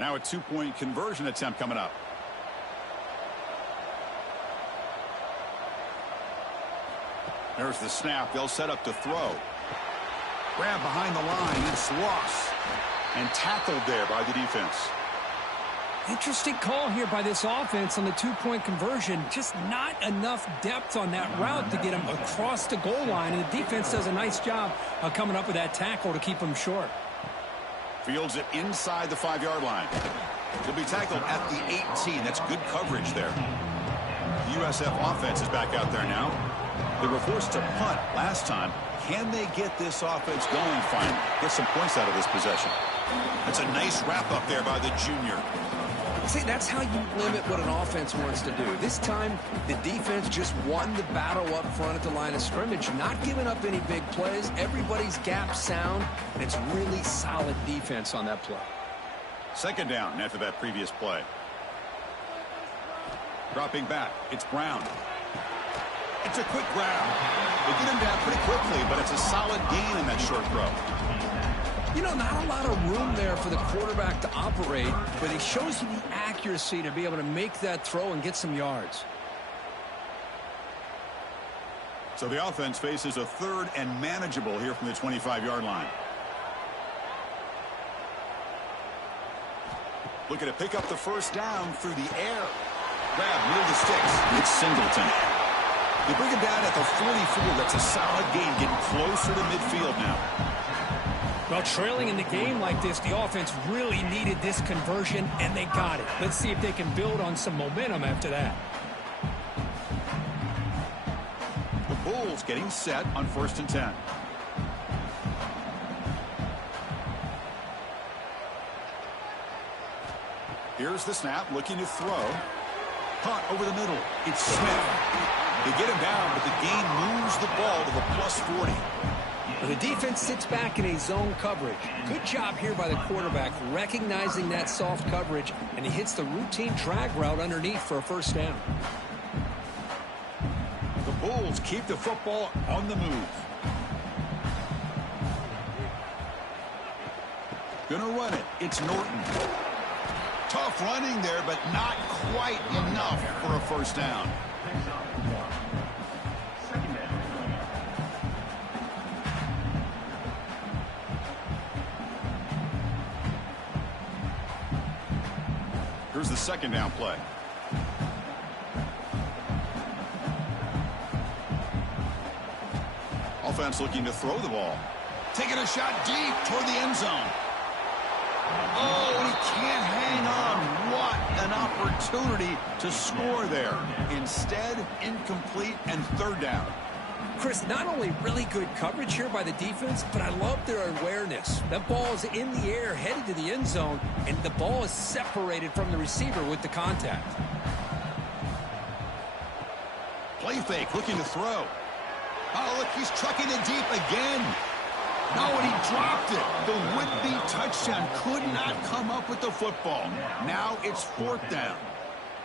Now a two-point conversion attempt coming up. There's the snap. They'll set up to throw. Grab behind the line. It's lost. And tackled there by the defense. Interesting call here by this offense on the two-point conversion. Just not enough depth on that route to get him across the goal line. And the defense does a nice job of coming up with that tackle to keep him short. Fields it inside the 5-yard line. He'll be tackled at the 18. That's good coverage there. The USF offense is back out there now. They were forced to punt last time. Can they get this offense going finally? Get some points out of this possession. That's a nice wrap up there by the junior. See, that's how you limit what an offense wants to do. This time, the defense just won the battle up front at the line of scrimmage, not giving up any big plays. Everybody's gap sound, and it's really solid defense on that play. Second down after that previous play. Dropping back, it's Brown. It's a quick grab. They get him down pretty quickly, but it's a solid gain in that short throw. You know, not a lot of room there for the quarterback to operate, but he shows you the accuracy to be able to make that throw and get some yards. So the offense faces a third and manageable here from the 25-yard line. Looking to pick up the first down through the air. Grab near the sticks. It's Singleton. They bring him down at the 44. That's a solid gain, getting closer to midfield now. Well, trailing in the game like this, the offense really needed this conversion, and they got it. Let's see if they can build on some momentum after that. The Bulls getting set on 1st and 10. Here's the snap, looking to throw. Caught over the middle. It's Smith. They get him down, but the gain moves the ball to the +40. The defense sits back in a zone coverage. Good job here by the quarterback recognizing that soft coverage, and he hits the routine drag route underneath for a first down. The Bulls keep the football on the move. Gonna run it. It's Norton. Tough running there, but not quite enough for a first down. Here's the second down play. Offense looking to throw the ball. Taking a shot deep toward the end zone. Oh, he can't hang on. What an opportunity to score there. Instead, incomplete and third down. Chris, not only really good coverage here by the defense, but I love their awareness. That ball is in the air, headed to the end zone, and the ball is separated from the receiver with the contact. Play fake, looking to throw. Oh, look, he's trucking it deep again. No, and he dropped it. The would-be touchdown could not come up with the football. Now it's 4th down.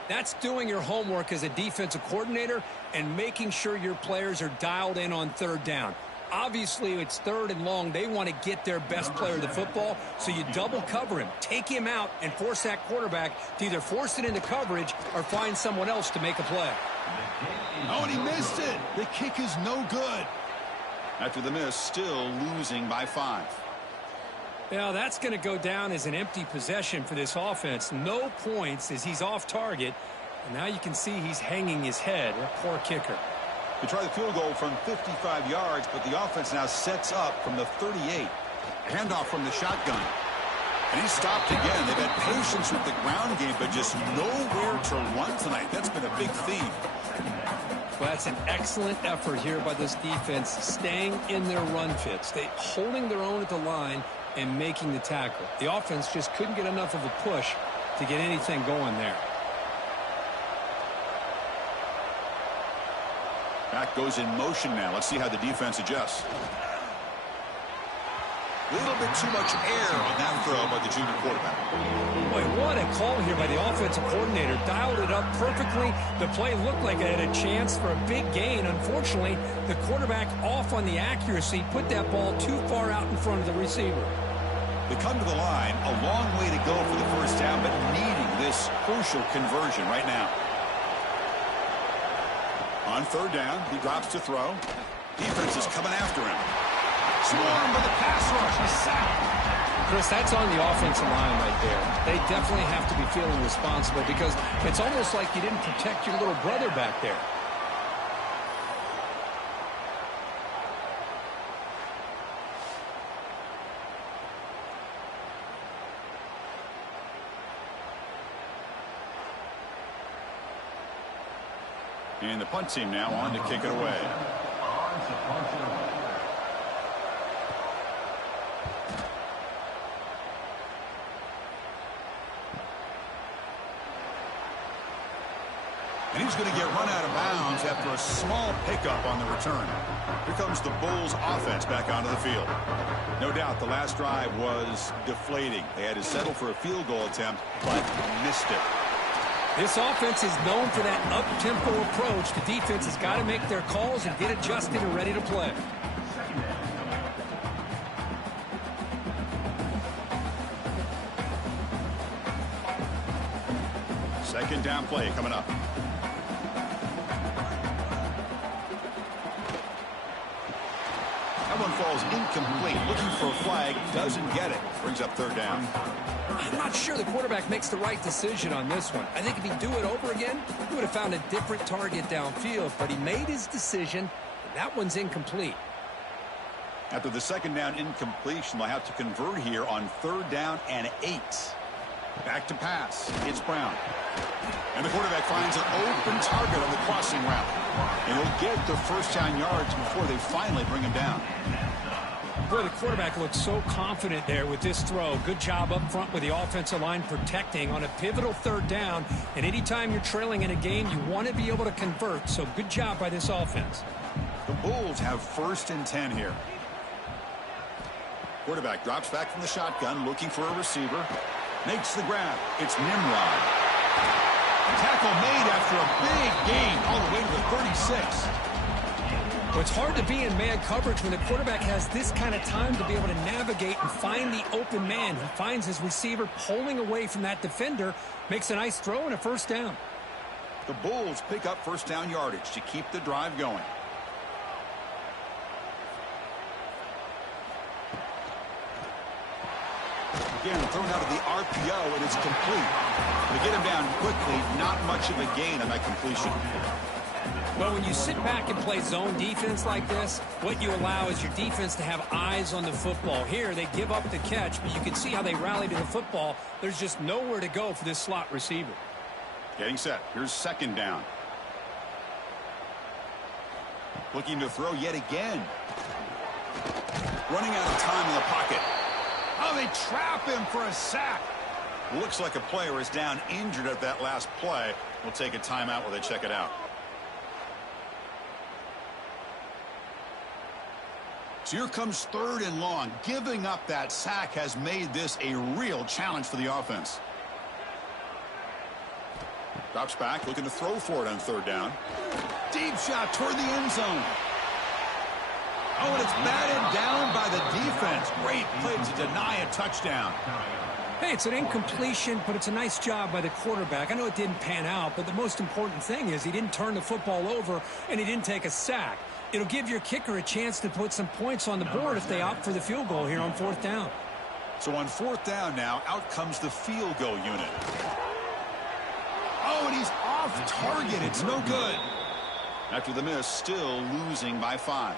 That's doing your homework as a defensive coordinator and making sure your players are dialed in on 3rd down. Obviously, it's 3rd and long. They want to get their best player the football, so you double cover him, take him out, and force that quarterback to either force it into coverage or find someone else to make a play. Oh, and he missed it. The kick is no good. After the miss, still losing by 5. Now, that's going to go down as an empty possession for this offense. No points as he's off target. And now you can see he's hanging his head. A poor kicker. They try the field goal from 55 yards, but the offense now sets up from the 38. Handoff from the shotgun. And he stopped again. They've had patience with the ground game, but just nowhere to run tonight. That's been a big theme. Well, that's an excellent effort here by this defense, staying in their run fits. They holding their own at the line and making the tackle. The offense just couldn't get enough of a push to get anything going there. Back goes in motion now. Let's see how the defense adjusts. A little bit too much air on that throw by the junior quarterback. Boy, what a call here by the offensive coordinator. Dialed it up perfectly. The play looked like it had a chance for a big gain. Unfortunately, the quarterback off on the accuracy, put that ball too far out in front of the receiver. They come to the line, a long way to go for the first down, but needing this crucial conversion right now. On 3rd down, he drops to throw. Defense is coming after him. Swarm with a pass rush. He's sacked. Chris, that's on the offensive line right there. They definitely have to be feeling responsible because it's almost like you didn't protect your little brother back there. And the punt team now on to kick it away. is going to get run out of bounds after a small pickup on the return. Here comes the Bulls offense back onto the field. No doubt the last drive was deflating. They had to settle for a field goal attempt, but missed it. This offense is known for that up-tempo approach. The defense has got to make their calls and get adjusted and ready to play. Second down play coming up. That one falls incomplete. Looking for a flag. Doesn't get it. Brings up third down. I'm not sure the quarterback makes the right decision on this one. I think if he'd do it over again, he would have found a different target downfield. But he made his decision, and that one's incomplete. After the second down incompletion, they'll have to convert here on third down and 8. Back to pass. It's Brown. And the quarterback finds an open target on the crossing route. And he'll get the first down yards before they finally bring him down. Boy, the quarterback looks so confident there with this throw. Good job up front with the offensive line protecting on a pivotal third down. And anytime you're trailing in a game, you want to be able to convert. So good job by this offense. The Bulls have 1st and 10 here. Quarterback drops back from the shotgun, looking for a receiver. Makes the grab. It's Nimrod. Tackle made after a big gain all the way to the 36. Well, it's hard to be in man coverage when the quarterback has this kind of time to be able to navigate and find the open man. He finds his receiver pulling away from that defender, makes a nice throw and a first down. The Bulls pick up first down yardage to keep the drive going. Again, thrown out of the RPO, and it's complete. To get him down quickly, not much of a gain on that completion. Well, when you sit back and play zone defense like this, what you allow is your defense to have eyes on the football. Here, they give up the catch, but you can see how they rally to the football. There's just nowhere to go for this slot receiver. Getting set. Here's second down. Looking to throw yet again. Running out of time in the pocket. Oh, they trap him for a sack. Looks like a player is down injured at that last play. We'll take a timeout while they check it out. So here comes 3rd and long. Giving up that sack has made this a real challenge for the offense. Drops back, looking to throw for it on 3rd down. Deep shot toward the end zone. Oh, and it's batted down by the defense. Great play to deny a touchdown. Hey, it's an incompletion, but it's a nice job by the quarterback. I know it didn't pan out, but the most important thing is he didn't turn the football over and he didn't take a sack. It'll give your kicker a chance to put some points on the board if they opt for the field goal here on 4th down. So on 4th down now, out comes the field goal unit. Oh, and he's off target. It's no good. After the miss, still losing by 5.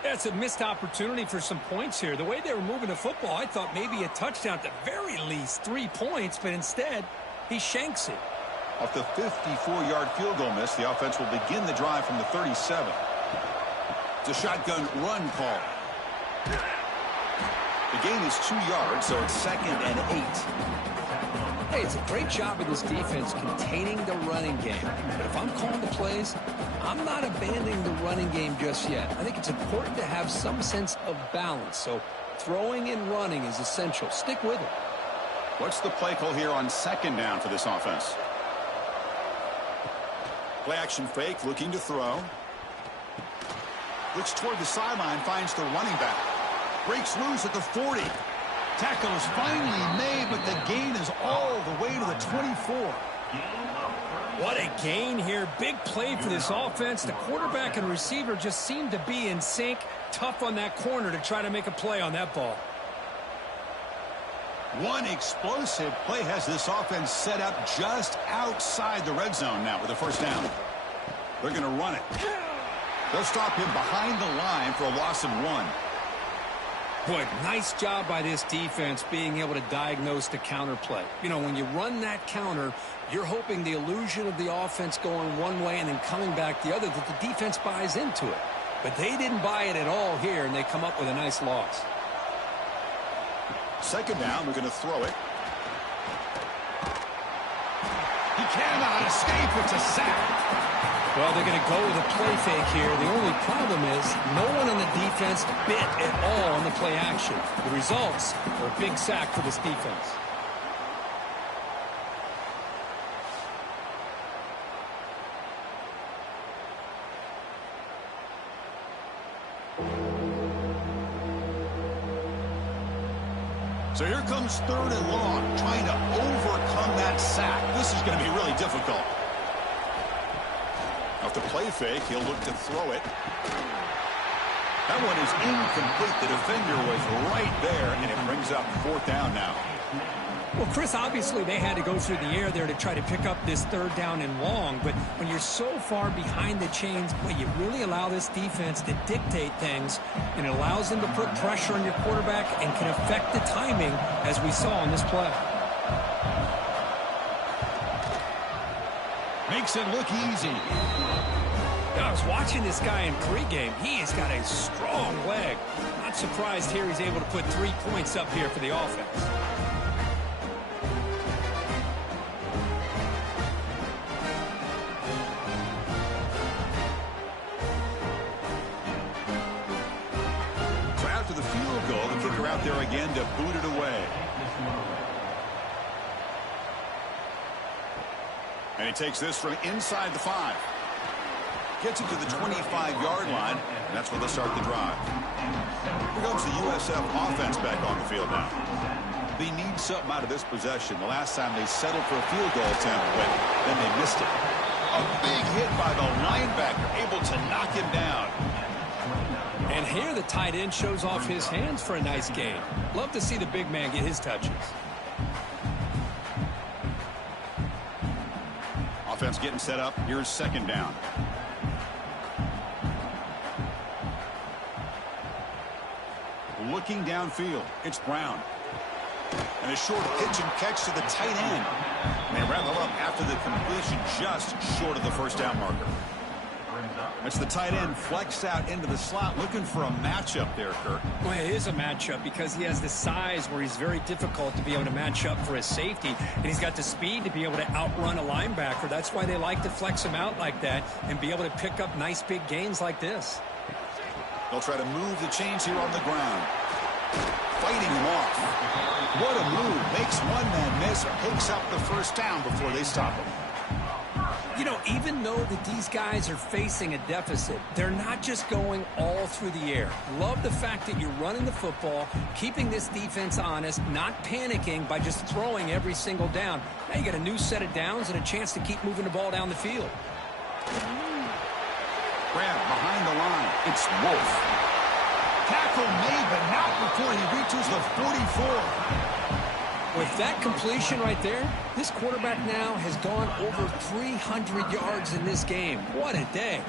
That's a missed opportunity for some points here. The way they were moving the football, I thought maybe a touchdown, at the very least 3 points, but instead he shanks it. Off the 54-yard field goal miss, the offense will begin the drive from the 37. It's a shotgun run call. The gain is 2 yards, so it's 2nd and 8. Hey, it's a great job of this defense containing the running game. But if I'm calling the plays, I'm not abandoning the running game just yet. I think it's important to have some sense of balance. So throwing and running is essential. Stick with it. What's the play call here on 2nd down for this offense? Play action fake, looking to throw. Looks toward the sideline, finds the running back. Breaks loose at the 40. Tackle is finally made, but the gain is all the way to the 24. What a gain here. Big play for this offense. The quarterback and receiver just seem to be in sync. Tough on that corner to try to make a play on that ball. One explosive play has this offense set up just outside the red zone now with a first down. They're going to run it. They'll stop him behind the line for a loss of 1. Boy, nice job by this defense being able to diagnose the counter play. You know, when you run that counter, you're hoping the illusion of the offense going one way and then coming back the other, that the defense buys into it. But they didn't buy it at all here, and they come up with a nice loss. 2nd down, we're going to throw it. He cannot escape. It's a sack. Well, they're going to go with a play fake here. The only problem is no one on the defense bit at all on the play action. The results are a big sack for this defense. So here comes 3rd and long, trying to overcome that sack. This is going to be really difficult. Off the play fake, he'll look to throw it. That one is incomplete. The defender was right there, and it brings up 4th down now. Well, Chris, obviously they had to go through the air there to try to pick up this 3rd down and long, but when you're so far behind the chains, boy, you really allow this defense to dictate things, and it allows them to put pressure on your quarterback and can affect the timing, as we saw on this play. Makes it look easy. I was watching this guy in pregame. He has got a strong leg. Not surprised here he's able to put 3 points up here for the offense. So after the field goal, the kicker out there again to boot it away. And he takes this from inside the 5. Gets it to the 25-yard line, and that's where they'll start the drive. Here comes the USF offense back on the field now. They need something out of this possession. The last time they settled for a field goal attempt, but then they missed it. A big hit by the linebacker, able to knock him down. And here the tight end shows off his hands for a nice gain. Love to see the big man get his touches. Offense getting set up. Here's 2nd down. Looking downfield, it's Brown. And a short pitch and catch to the tight end. And they wrap it up after the completion, just short of the 1st down marker. It's the tight end flexed out into the slot, looking for a matchup there, Kirk. Well, it is a matchup because he has the size where he's very difficult to be able to match up for his safety, and he's got the speed to be able to outrun a linebacker. That's why they like to flex him out like that and be able to pick up nice big gains like this. They'll try to move the chains here on the ground. Fighting him off. What a move. Makes one man miss, picks up the 1st down before they stop him. You know, even though that these guys are facing a deficit, they're not just going all through the air. Love the fact that you're running the football, keeping this defense honest, not panicking by just throwing every single down. Now you got a new set of downs and a chance to keep moving the ball down the field. Grab behind the line. It's Wolf. Tackle made, but not before he reaches the 44. With that completion right there, this quarterback now has gone over 300 yards in this game. What a day.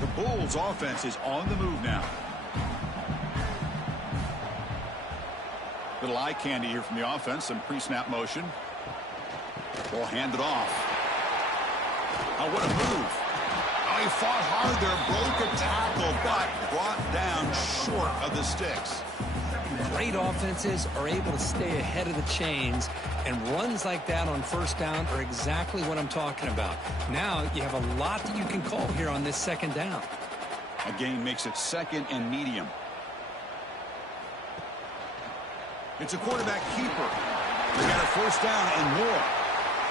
The Bulls offense is on the move now. Little eye candy here from the offense, some pre-snap motion. Ball handed off. Oh, what a move. Oh, he fought hard there, broke a tackle, but brought down short of the sticks. Great offenses are able to stay ahead of the chains, and runs like that on 1st down are exactly what I'm talking about. Now you have a lot that you can call here on this 2nd down. A gain makes it 2nd and medium. It's a quarterback keeper. They got a 1st down and more.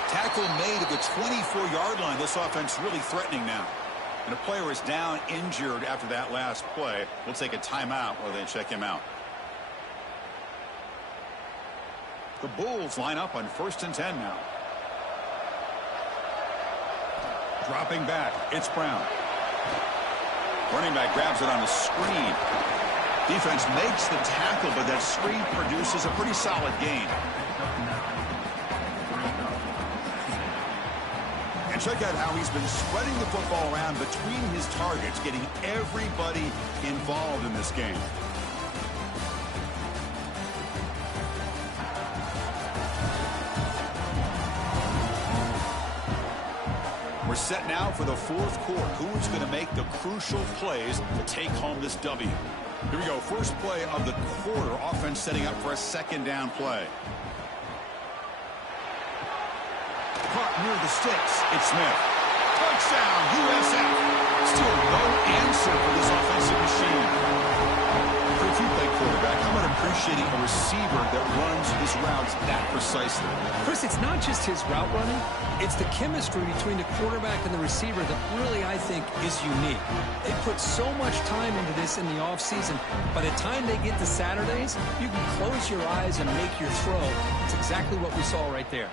Tackle made at the 24-yard line. This offense really threatening now. And a player is down injured after that last play. We'll take a timeout while they check him out. The Bulls line up on 1st and 10 now. Dropping back, it's Brown. Running back grabs it on the screen. Defense makes the tackle, but that screen produces a pretty solid gain. And check out how he's been spreading the football around between his targets, getting everybody involved in this game. We're set now for the 4th quarter. Who's going to make the crucial plays to take home this W? Here we go. First play of the quarter. Offense setting up for a 2nd down play. near the sticks. It's Smith. Touchdown, USF. Still no answer for this offensive machine. If you play quarterback, how about appreciating a receiver that runs his routes that precisely? Chris, it's not just his route running. It's the chemistry between the quarterback and the receiver that really, I think, is unique. They put so much time into this in the offseason. By the time they get to Saturdays, you can close your eyes and make your throw. It's exactly what we saw right there.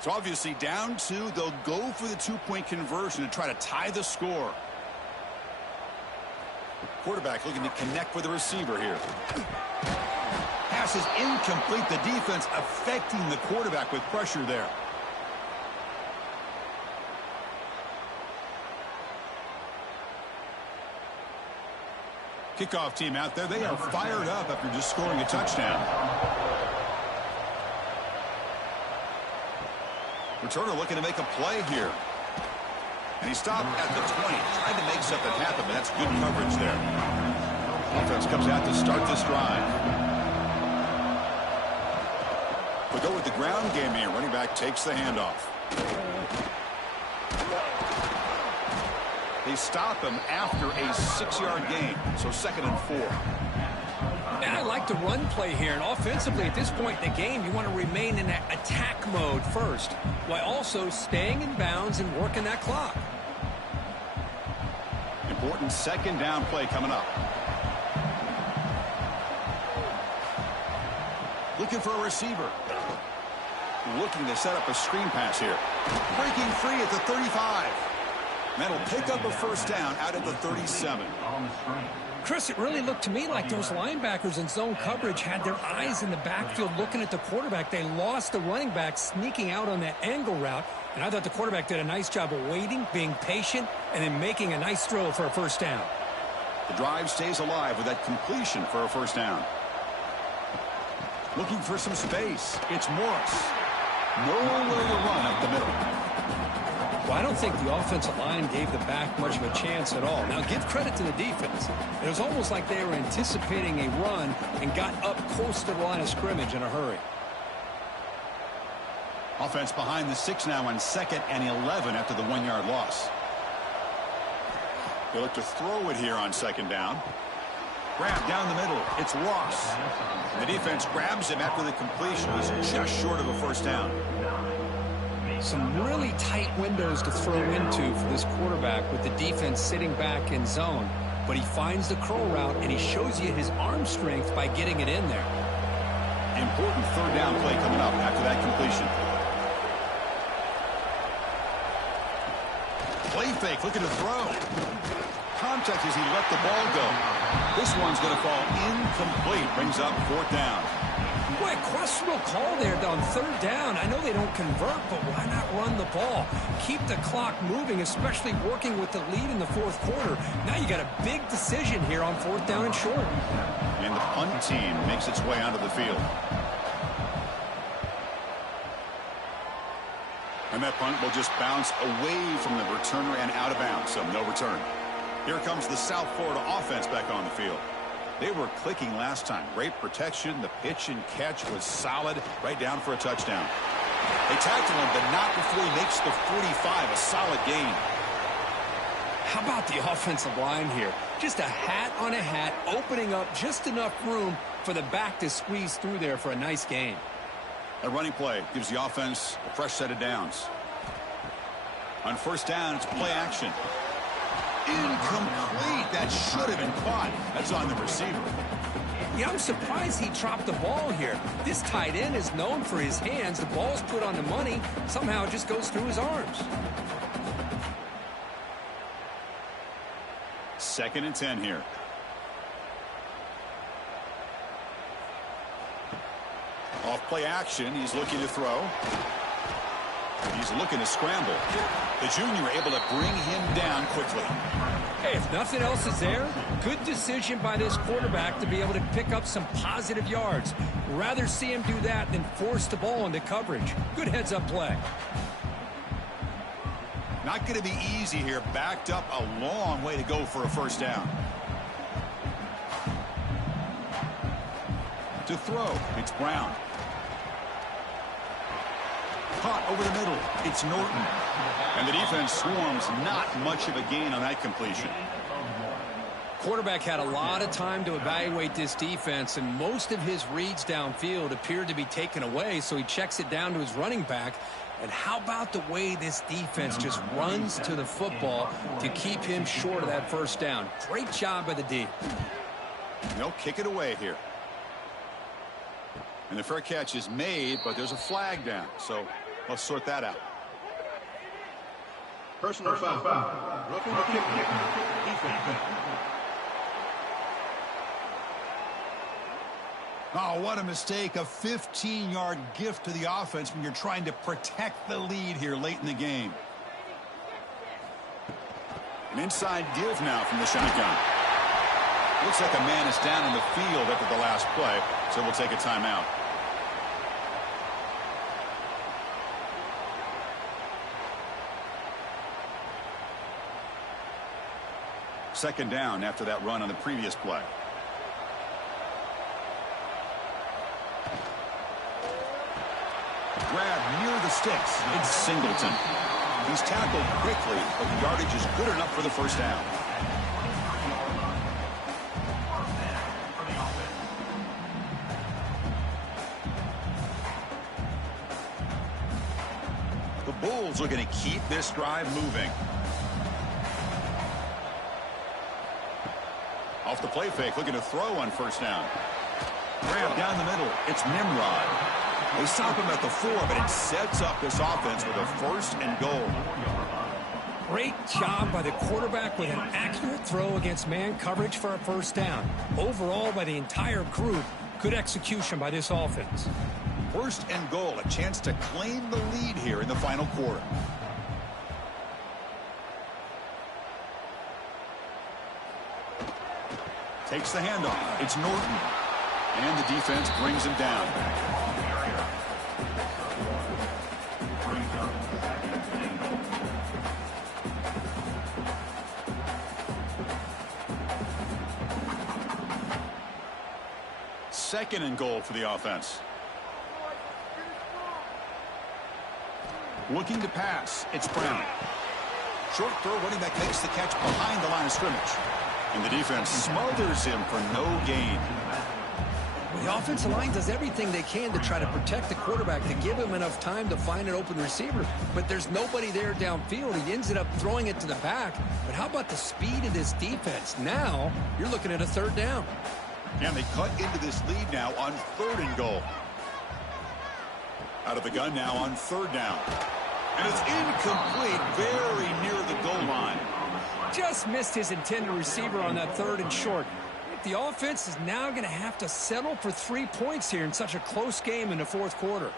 So obviously down 2, they'll go for the 2-point conversion to try to tie the score. Quarterback looking to connect with the receiver here. Pass is incomplete. The defense affecting the quarterback with pressure there. Kickoff team out there. They are fired up after just scoring a touchdown. Returner looking to make a play here. And he stopped at the 20. Trying to make something happen, but that's good coverage there. Offense comes out to start this drive. We'll go with the ground game here. Running back takes the handoff. They stop him after a 6-yard gain. So 2nd and 4. And I like the run play here. And offensively, at this point in the game, you want to remain in that attack mode first, while also staying in bounds and working that clock. Important 2nd down play coming up. Looking for a receiver. Looking to set up a screen pass here. Breaking free at the 35. That'll pick up a 1st down out at the 37. Chris, it really looked to me like those linebackers in zone coverage had their eyes in the backfield looking at the quarterback. They lost the running back sneaking out on that angle route, and I thought the quarterback did a nice job of waiting, being patient, and then making a nice throw for a 1st down. The drive stays alive with that completion for a 1st down. Looking for some space. It's Morris. Nowhere to run up the middle. Well, I don't think the offensive line gave the back much of a chance at all. Now, give credit to the defense. It was almost like they were anticipating a run and got up close to the line of scrimmage in a hurry. Offense behind the 6 now on 2nd and 11 after the 1-yard loss. They look to throw it here on 2nd down. Grab down the middle. It's Ross. And the defense grabs him after the completion. He's just short of a 1st down. Some really tight windows to throw into for this quarterback with the defense sitting back in zone. But he finds the curl route, and he shows you his arm strength by getting it in there. Important 3rd down play coming up after that completion. Play fake, looking to throw. Contact as he let the ball go. This one's going to fall incomplete. Brings up 4th down. Boy, a questionable call there on 3rd down. I know they don't convert, but why not run the ball? Keep the clock moving, especially working with the lead in the 4th quarter. Now you got a big decision here on 4th down and short. And the punt team makes its way onto the field. And that punt will just bounce away from the returner and out of bounds, so no return. Here comes the South Florida offense back on the field. They were clicking last time. Great protection. The pitch and catch was solid. Right down for a touchdown. They tackle him, but not before he makes the 45. A solid gain. How about the offensive line here? Just a hat on a hat, opening up just enough room for the back to squeeze through there for a nice gain. A running play gives the offense a fresh set of downs. On 1st down, it's play action. Incomplete. That should have been caught. That's on the receiver. Yeah, I'm surprised he dropped the ball here. This tight end is known for his hands. The ball's put on the money. Somehow it just goes through his arms. 2nd and 10 here. Off play action. He's looking to throw. He's looking to scramble. The junior able to bring him down quickly. Hey, if nothing else is there, good decision by this quarterback to be able to pick up some positive yards. Rather see him do that than force the ball into coverage. Good heads-up play. Not going to be easy here. Backed up a long way to go for a 1st down. To throw, it's Brown. Caught over the middle, it's Norton. And the defense swarms, not much of a gain on that completion. Quarterback had a lot of time to evaluate this defense, and most of his reads downfield appeared to be taken away, so he checks it down to his running back. And how about the way this defense just runs to the football to keep him short of that first down? Great job by the D. They'll kick it away here. And the fair catch is made, but there's a flag down. So let's sort that out. Personal foul. Roughing the kick. Defense. Oh, what a mistake. A 15-yard gift to the offense when you're trying to protect the lead here late in the game. An inside give now from the shotgun. Looks like a man is down in the field after the last play, so we'll take a timeout. Second down after that run on the previous play. Grab near the sticks. It's Singleton. He's tackled quickly, but the yardage is good enough for the first down. The Bulls are going to keep this drive moving. Off the play fake, looking to throw on first down. Grab down the middle. It's Nimrod. They stop him at the 4, but it sets up this offense with a first and goal. Great job by the quarterback with an accurate throw against man coverage for a first down. Overall, by the entire group, good execution by this offense. First and goal, a chance to claim the lead here in the final quarter. Takes the handoff. It's Norton. And the defense brings him down. Second and goal for the offense. Looking to pass. It's Brown. Short throw, running back makes the catch behind the line of scrimmage. And the defense smothers him for no gain. Well, the offensive line does everything they can to try to protect the quarterback, to give him enough time to find an open receiver. But there's nobody there downfield. He ends up throwing it to the back. But how about the speed of this defense? Now you're looking at a third down. And they cut into this lead now on third and goal. Out of the gun now on third down. And it's incomplete, very near the goal line. Just missed his intended receiver on that third and short. The offense is now going to have to settle for 3 points here in such a close game in the fourth quarter.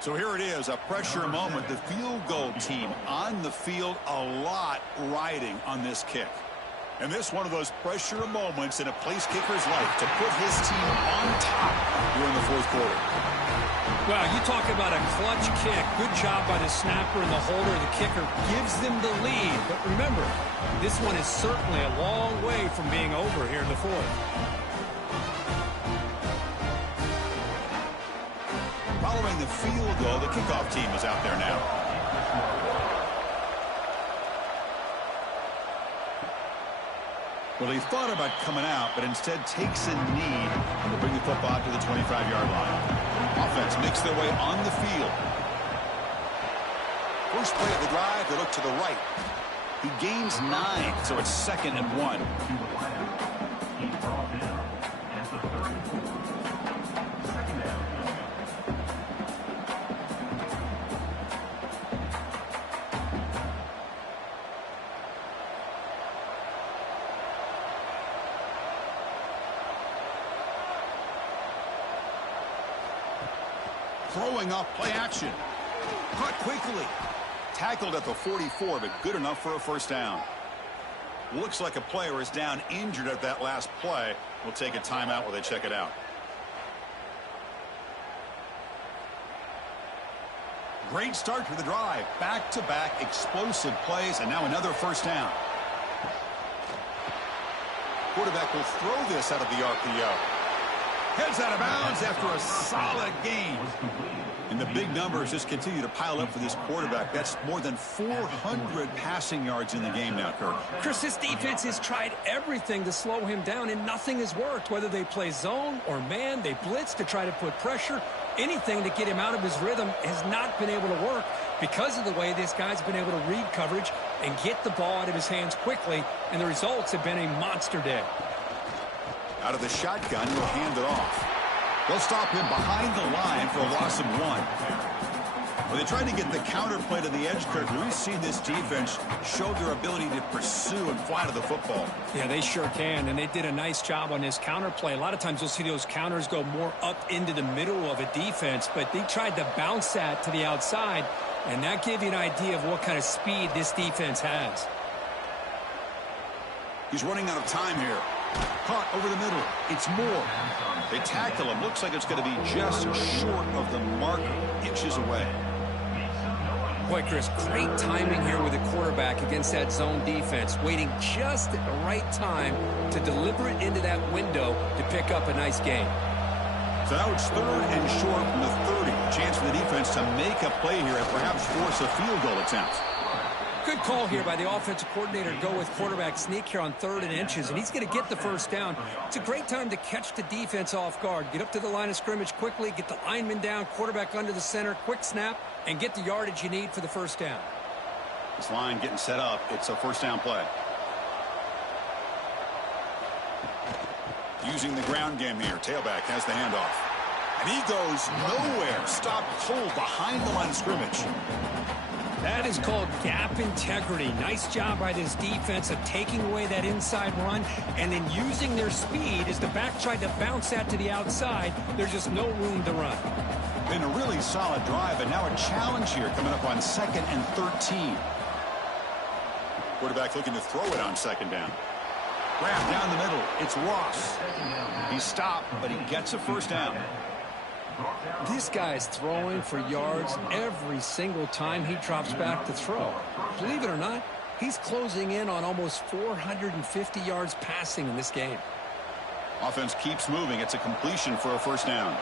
So here it is, a pressure moment. The field goal team on the field, a lot riding on this kick. And this one of those pressure moments in a place kicker's life to put his team on top here in the fourth quarter. Well, you talk about a clutch kick. Good job by the snapper and the holder. The kicker gives them the lead. But remember, this one is certainly a long way from being over here in the fourth. Following the field goal, the kickoff team is out there now. Well, he thought about coming out, but instead takes a knee to bring the football to the 25-yard line. Offense makes their way on the field. First play of the drive, they look to the right. He gains 9, so it's 2nd and 1. Throwing off play action. Caught quickly. Tackled at the 44, but good enough for a first down. Looks like a player is down injured at that last play. We'll take a timeout while they check it out. Great start to the drive. Back-to-back explosive plays, and now another first down. quarterback will throw this out of the RPO. Heads out of bounds after a solid gain. And the big numbers just continue to pile up for this quarterback. That's more than 400 passing yards in the game now, Kirk. Chris, this defense has tried everything to slow him down, and nothing has worked. Whether they play zone or man, they blitz to try to put pressure. Anything to get him out of his rhythm has not been able to work because of the way this guy's been able to read coverage and get the ball out of his hands quickly, and the results have been a monster day. Out of the shotgun, he'll hand it off. They'll stop him behind the line for a loss of 1. When they tried to get the counter play to the edge, Kirk, we've seen this defense show their ability to pursue and fly to the football. Yeah, they sure can, and they did a nice job on this counter play. A lot of times you'll see those counters go more up into the middle of a defense, but they tried to bounce that to the outside, and that gave you an idea of what kind of speed this defense has. He's running out of time here. Caught over the middle. It's Moore. They tackle him. Looks like it's going to be just short of the marker, inches away. Boy, Chris, great timing here with the quarterback against that zone defense, waiting just at the right time to deliver it into that window to pick up a nice gain. So now it's 3rd and short from the 30. Chance for the defense to make a play here and perhaps force a field goal attempt. Good call here by the offensive coordinator to go with quarterback sneak here on 3rd and inches, and he's going to get the first down. It's a great time to catch the defense off guard. Get up to the line of scrimmage quickly, get the lineman down, quarterback under the center, quick snap, and get the yardage you need for the first down. This line getting set up. It's a first down play. Using the ground game here. Tailback has the handoff. And he goes nowhere. Stop cold behind the line of scrimmage. That is called gap integrity. Nice job by this defense of taking away that inside run and then using their speed as the back tried to bounce that to the outside. There's just no room to run. Been a really solid drive, and now a challenge here coming up on 2nd and 13. Quarterback looking to throw it on 2nd down. Grab down the middle. It's Ross. He stopped, but he gets a first down. This guy's throwing for yards every single time he drops back to throw. Believe it or not, he's closing in on almost 450 yards passing in this game. Offense keeps moving. It's a completion for a first down.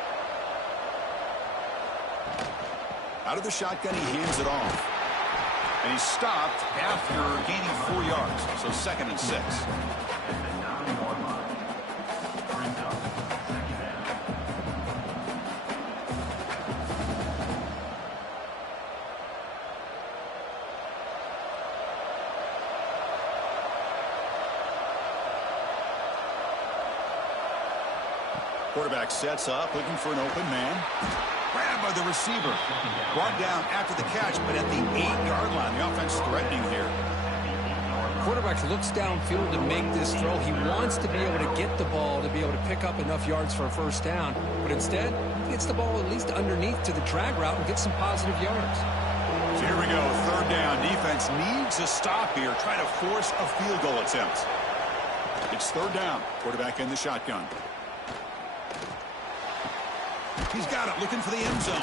Out of the shotgun, he hands it off. And he's stopped after gaining 4 yards. So 2nd and 6. Quarterback sets up, looking for an open man. Grabbed by the receiver. Brought down after the catch, but at the 8-yard line. The offense threatening here. Quarterback looks downfield to make this throw. He wants to be able to get the ball to be able to pick up enough yards for a first down. But instead, he gets the ball at least underneath to the drag route and gets some positive yards. So here we go. 3rd down. Defense needs a stop here. Try to force a field goal attempt. It's 3rd down. Quarterback in the shotgun. He's got it, looking for the end zone.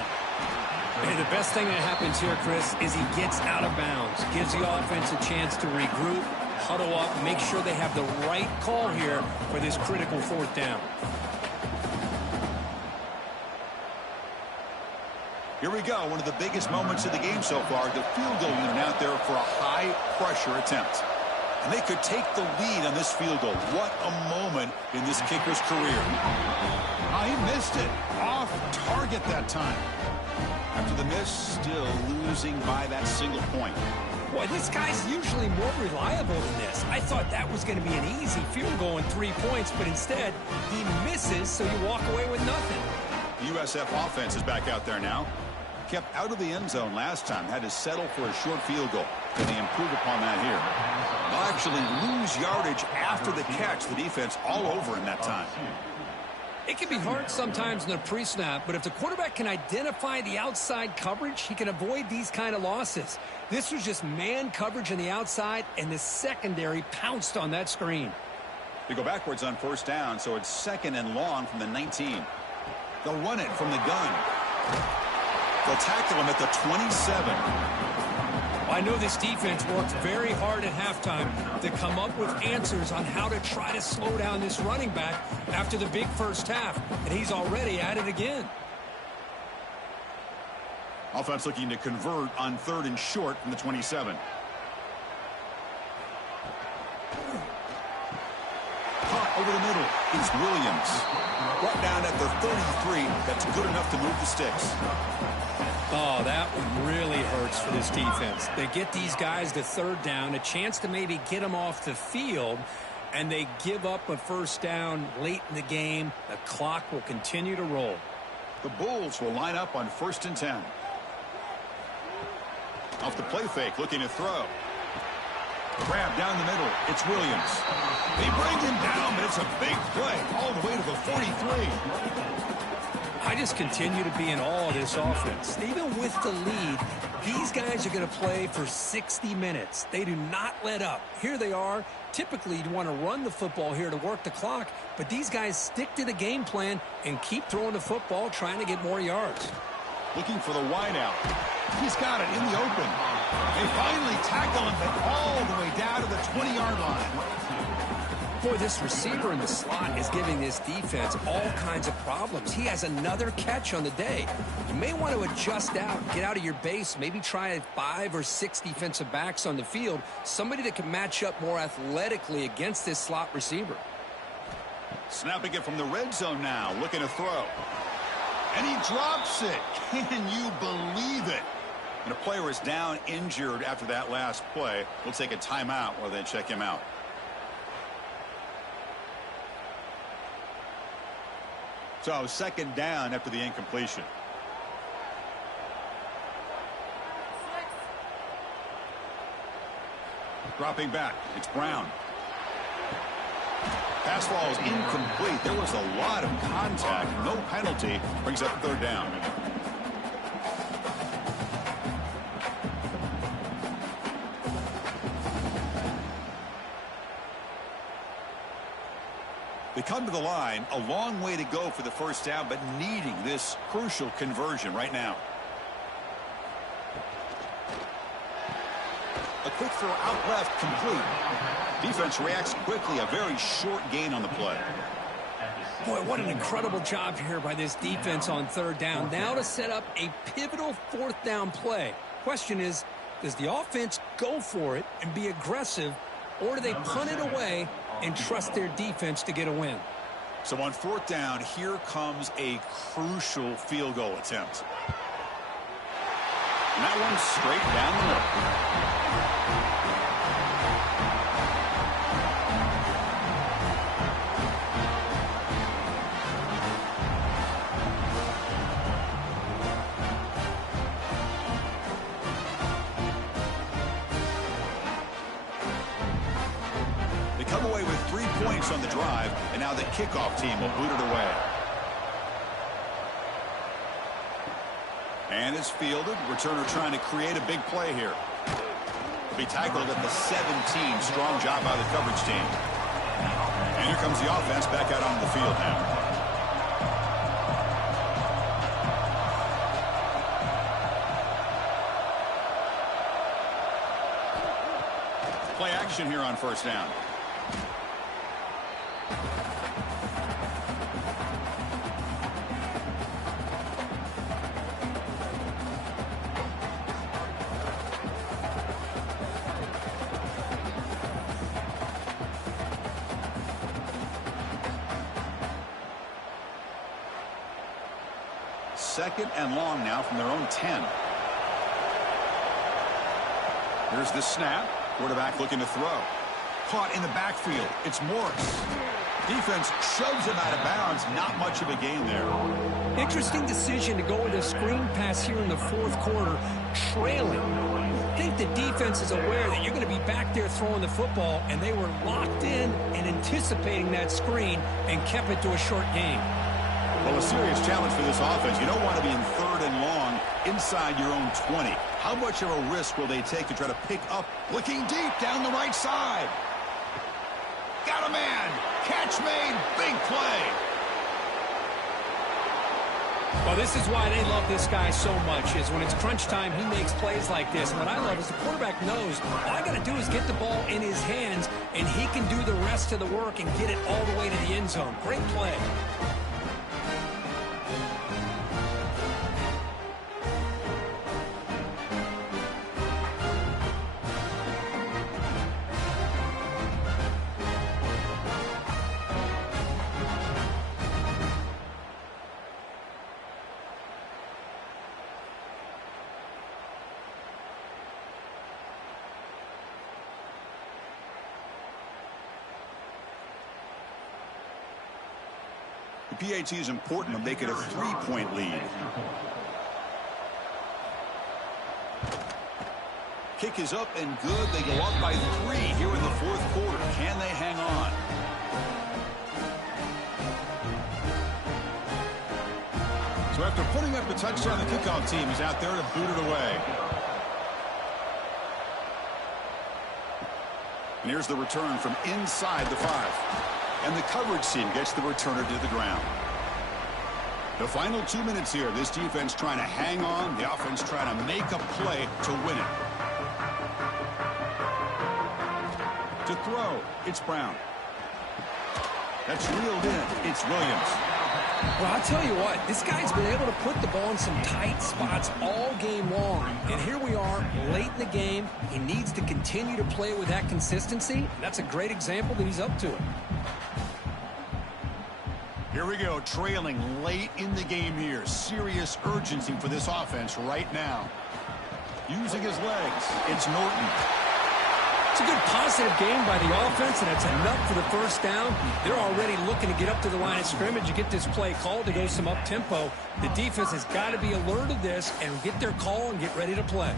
And the best thing that happens here, Chris, is he gets out of bounds. Gives the offense a chance to regroup, huddle up, make sure they have the right call here for this critical 4th down. Here we go. One of the biggest moments of the game so far. The field goal unit out there for a high-pressure attempt. And they could take the lead on this field goal. What a moment in this kicker's career. Oh, he missed it. Off target that time. After the miss, still losing by that single point. Boy, this guy's usually more reliable than this. I thought that was going to be an easy field goal in 3 points, but instead, he misses, so you walk away with nothing. The USF offense is back out there now. Kept out of the end zone last time. Had to settle for a short field goal. Can they improve upon that here? They'll actually lose yardage after the catch. The defense all over in that time. It can be hard sometimes in the pre-snap, but if the quarterback can identify the outside coverage, he can avoid these kind of losses. This was just man coverage on the outside, and the secondary pounced on that screen. They go backwards on 1st down, so it's 2nd and long from the 19. They'll run it from the gun. They'll tackle him at the 27. I know this defense worked very hard at halftime to come up with answers on how to try to slow down this running back after the big first half, and he's already at it again. Offense looking to convert on 3rd and short from the 27. Caught over the middle. It's Williams. Brought down at the 33. That's good enough to move the sticks. Oh, that one really hurts for this defense. They get these guys to 3rd down, a chance to maybe get them off the field, and they give up a first down late in the game. The clock will continue to roll. The Bulls will line up on 1st and 10. Off the play fake, looking to throw. Grab down the middle. It's Williams. They bring him down, but it's a big play all the way to the 43. I just continue to be in awe of this offense. Even with the lead, these guys are going to play for 60 minutes. They do not let up. Here they are. Typically, you'd want to run the football here to work the clock, but these guys stick to the game plan and keep throwing the football, trying to get more yards. Looking for the wideout. He's got it in the open. They finally tackle him, but all the way down to the 20-yard line. Boy, this receiver in the slot is giving this defense all kinds of problems. He has another catch on the day. You may want to adjust out, get out of your base, maybe try 5 or 6 defensive backs on the field, somebody that can match up more athletically against this slot receiver. Snapping it from the red zone now, looking to throw. And he drops it. Can you believe it? And a player is down injured after that last play. We'll take a timeout while they check him out. So 2nd down after the incompletion. Dropping back. It's Brown. Pass ball is incomplete. There was a lot of contact. No penalty. Brings up 3rd down. They come to the line. A long way to go for the first down, but needing this crucial conversion right now. A quick throw out left, complete. Defense reacts quickly. A very short gain on the play. Boy, what an incredible job here by this defense on 3rd down. Now to set up a pivotal 4th down play. Question is, does the offense go for it and be aggressive, or do they punt it away and trust their defense to get a win? So on 4th down, here comes a crucial field goal attempt. And that one's straight down the middle. Come away with 3 points on the drive, and now the kickoff team will boot it away. And it's fielded. Returner trying to create a big play here. He'll be tackled at the 17. Strong job by the coverage team. And here comes the offense back out onto the field now. Play action here on 1st down. Second and long now from their own 10. Here's the snap. Quarterback looking to throw. Caught in the backfield. It's Morris. Defense shoves him out of bounds. Not much of a gain there. Interesting decision to go with a screen pass here in the 4th quarter, trailing. I think the defense is aware that you're going to be back there throwing the football, and they were locked in and anticipating that screen and kept it to a short gain. Well, a serious challenge for this offense. You don't want to be in 3rd and long inside your own 20. How much of a risk will they take to try to pick up? Looking deep down the right side. Got a man. Catch made. Big play. Well, this is why they love this guy so much, is when it's crunch time, he makes plays like this. And what I love is the quarterback knows all I got to do is get the ball in his hands, and he can do the rest of the work and get it all the way to the end zone. Great play. The PAT is important to make it a 3-point lead. Kick is up and good. They go up by 3 here in the fourth quarter. Can they hang on? So after putting up the touchdown, the kickoff team is out there to boot it away. And here's the return from inside the 5. And the coverage team gets the returner to the ground. The final 2 minutes here. This defense trying to hang on. The offense trying to make a play to win it. To throw, it's Brown. That's reeled in. It's Williams. Well, I'll tell you what, this guy's been able to put the ball in some tight spots all game long. And here we are, late in the game. He needs to continue to play with that consistency. That's a great example that he's up to it. Here we go, trailing late in the game here. Serious urgency for this offense right now. Using his legs, it's Norton. It's a good positive game by the offense, and it's enough for the first down. They're already looking to get up to the line of scrimmage and get this play called to go some up-tempo. The defense has got to be alert of this and get their call and get ready to play.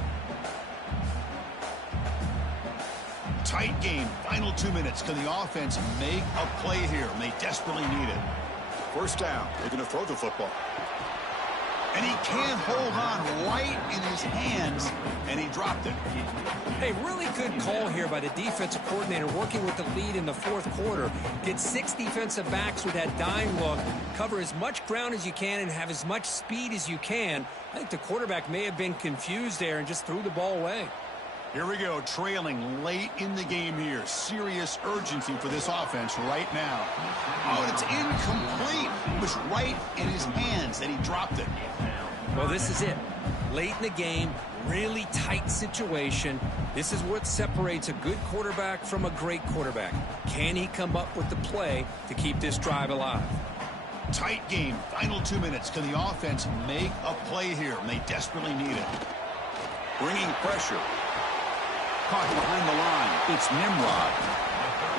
Tight game, final 2 minutes. Can the offense make a play here? And they desperately need it. First down, they're going to throw the football. And he can't hold on right in his hands, and he dropped it. Hey, really good call here by the defensive coordinator working with the lead in the fourth quarter. Get 6 defensive backs with that dime look, cover as much ground as you can, and have as much speed as you can. I think the quarterback may have been confused there and just threw the ball away. Here we go, trailing late in the game here. Serious urgency for this offense right now. Oh, and it's incomplete. It was right in his hands, and he dropped it. Well, this is it. Late in the game, really tight situation. This is what separates a good quarterback from a great quarterback. Can he come up with the play to keep this drive alive? Tight game, final 2 minutes. Can the offense make a play here? And they desperately need it. Bringing pressure. Caught behind the line. It's Nimrod.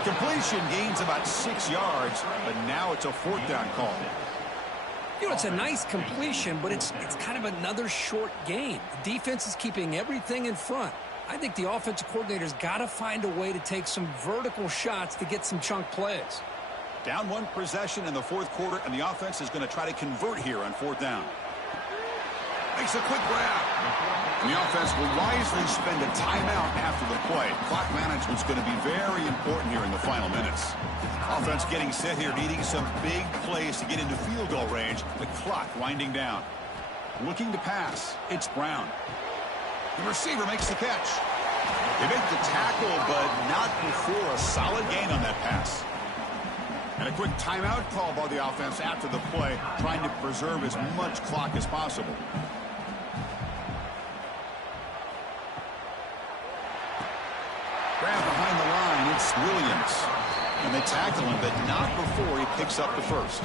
Completion gains about 6 yards, but now it's a fourth down call. You know, it's a nice completion, but it's kind of another short game. The defense is keeping everything in front. I think the offensive coordinator's got to find a way to take some vertical shots to get some chunk plays. Down 1 possession in the fourth quarter, and the offense is going to try to convert here on fourth down. Makes a quick grab. And the offense will wisely spend a timeout after the play. Clock management's going to be very important here in the final minutes. Offense getting set here, needing some big plays to get into field goal range. The clock winding down. Looking to pass. It's Brown. The receiver makes the catch. They make the tackle, but not before a solid gain on that pass. And a quick timeout call by the offense after the play, trying to preserve as much clock as possible. Grab behind the line, it's Williams. And they tackle him, but not before he picks up the first.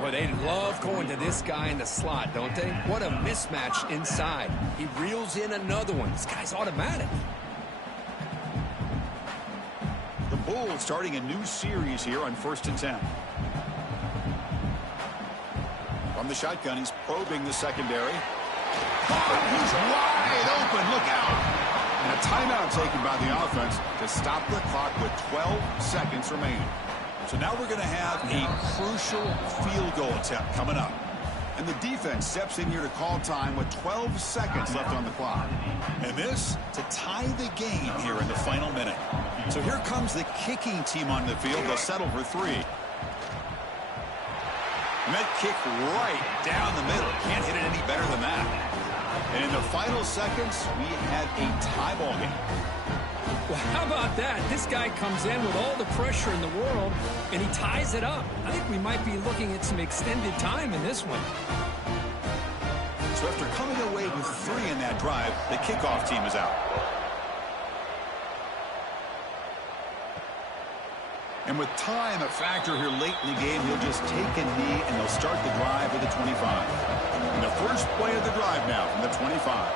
Well, they love going to this guy in the slot, don't they? What a mismatch inside. He reels in another one. This guy's automatic. The Bulls starting a new series here on 1st and 10. From the shotgun, he's probing the secondary. He's wide open. Look out. And a timeout taken by the offense to stop the clock with 12 seconds remaining. So now we're going to have a crucial field goal attempt coming up. And the defense steps in here to call time with 12 seconds left on the clock. And this to tie the game here in the final minute. So here comes the kicking team on the field. They'll settle for 3. And that kick right down the middle. Can't hit it any better than that. And in the final seconds, we had a tie ball game. Well, how about that? This guy comes in with all the pressure in the world, and he ties it up. I think we might be looking at some extended time in this one. So after coming away with 3 in that drive, the kickoff team is out. And with time a factor here late in the game, he'll just take a knee, and they'll start the drive with the 25. And the first play of the drive now from the 25.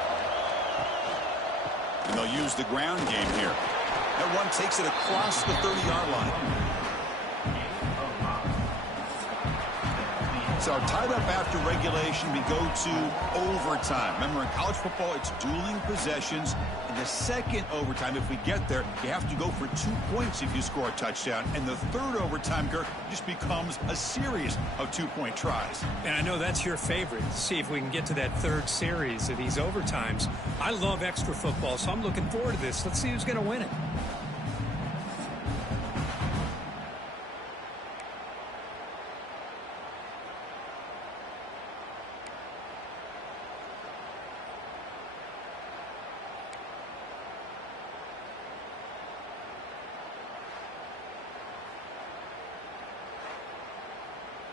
And they'll use the ground game here. That one takes it across the 30-yard line. So tied up after regulation, we go to overtime. Remember, in college football, it's dueling possessions. In the second overtime, if we get there, you have to go for 2 points if you score a touchdown. And the third overtime, Kirk, just becomes a series of 2-point tries. And I know that's your favorite. See if we can get to that third series of these overtimes. I love extra football, so I'm looking forward to this. Let's see who's going to win it.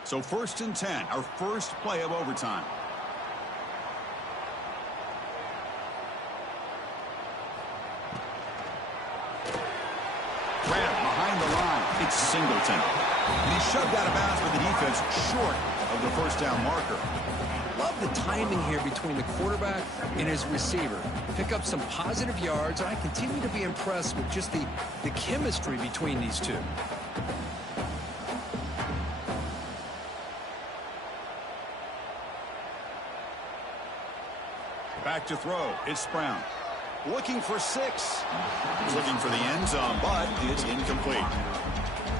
So 1st and 10, our first play of overtime. Grab behind the line. It's Singleton. And he's shoved out of bounds for the defense short of the first down marker. Love the timing here between the quarterback and his receiver. Pick up some positive yards, and I continue to be impressed with just the chemistry between these two. Back to throw. It's Brown. Looking for 6. He's looking for the end zone, but it's incomplete.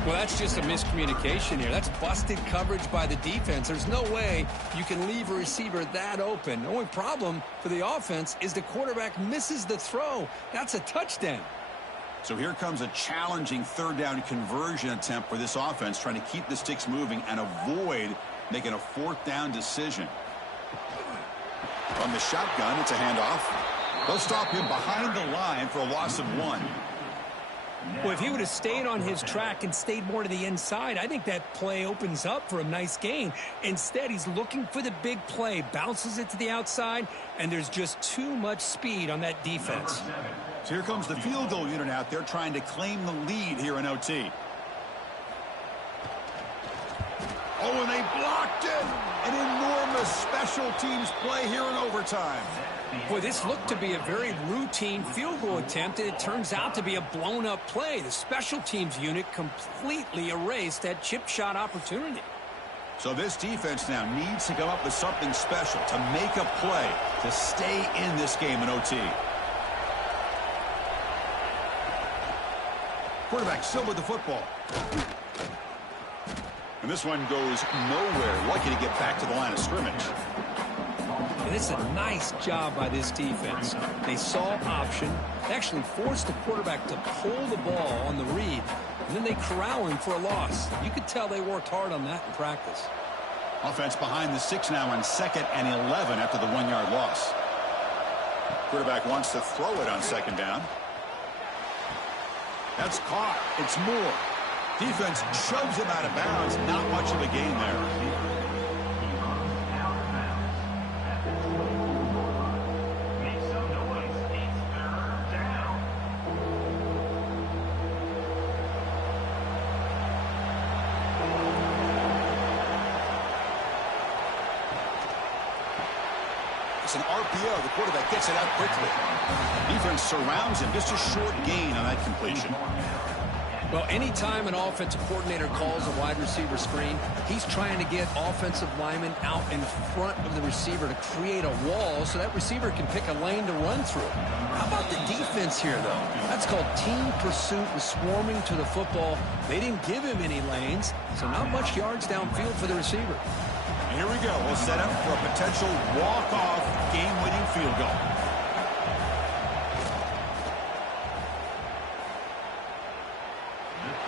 Well, that's just a miscommunication here. That's busted coverage by the defense. There's no way you can leave a receiver that open. The only problem for the offense is the quarterback misses the throw. That's a touchdown. So here comes a challenging 3rd down conversion attempt for this offense, trying to keep the sticks moving and avoid making a 4th down decision. From the shotgun, it's a handoff. They'll stop him behind the line for a loss of 1. Well, if he would have stayed on his track and stayed more to the inside, I think that play opens up for a nice gain. Instead, he's looking for the big play, bounces it to the outside, and there's just too much speed on that defense. So here comes the field goal unit out there trying to claim the lead here in OT. Oh, and they blocked it! An enormous special teams play here in overtime. Boy, this looked to be a very routine field goal attempt, and it turns out to be a blown-up play. The special teams unit completely erased that chip shot opportunity. So this defense now needs to come up with something special to make a play to stay in this game in OT. Quarterback still with the football. And this one goes nowhere. Lucky to get back to the line of scrimmage. And it's a nice job by this defense. They saw option, actually forced the quarterback to pull the ball on the read, and then they corral him for a loss. You could tell they worked hard on that in practice. Offense behind the 6 now on 2nd and 11 after the 1-yard loss. Quarterback wants to throw it on 2nd down. That's caught. It's Moore. Defense shoves him out of bounds. Not much of a gain there. It's an RPO. The quarterback gets it out quickly. Defense surrounds him. Just a short gain on that completion. Well, anytime an offensive coordinator calls a wide receiver screen, he's trying to get offensive linemen out in front of the receiver to create a wall so that receiver can pick a lane to run through. How about the defense here, though? That's called team pursuit and swarming to the football. They didn't give him any lanes, so not much yards downfield for the receiver. Here we go. We'll set up for a potential walk-off game-winning field goal.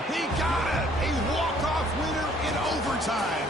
He got it! A walk-off winner in overtime.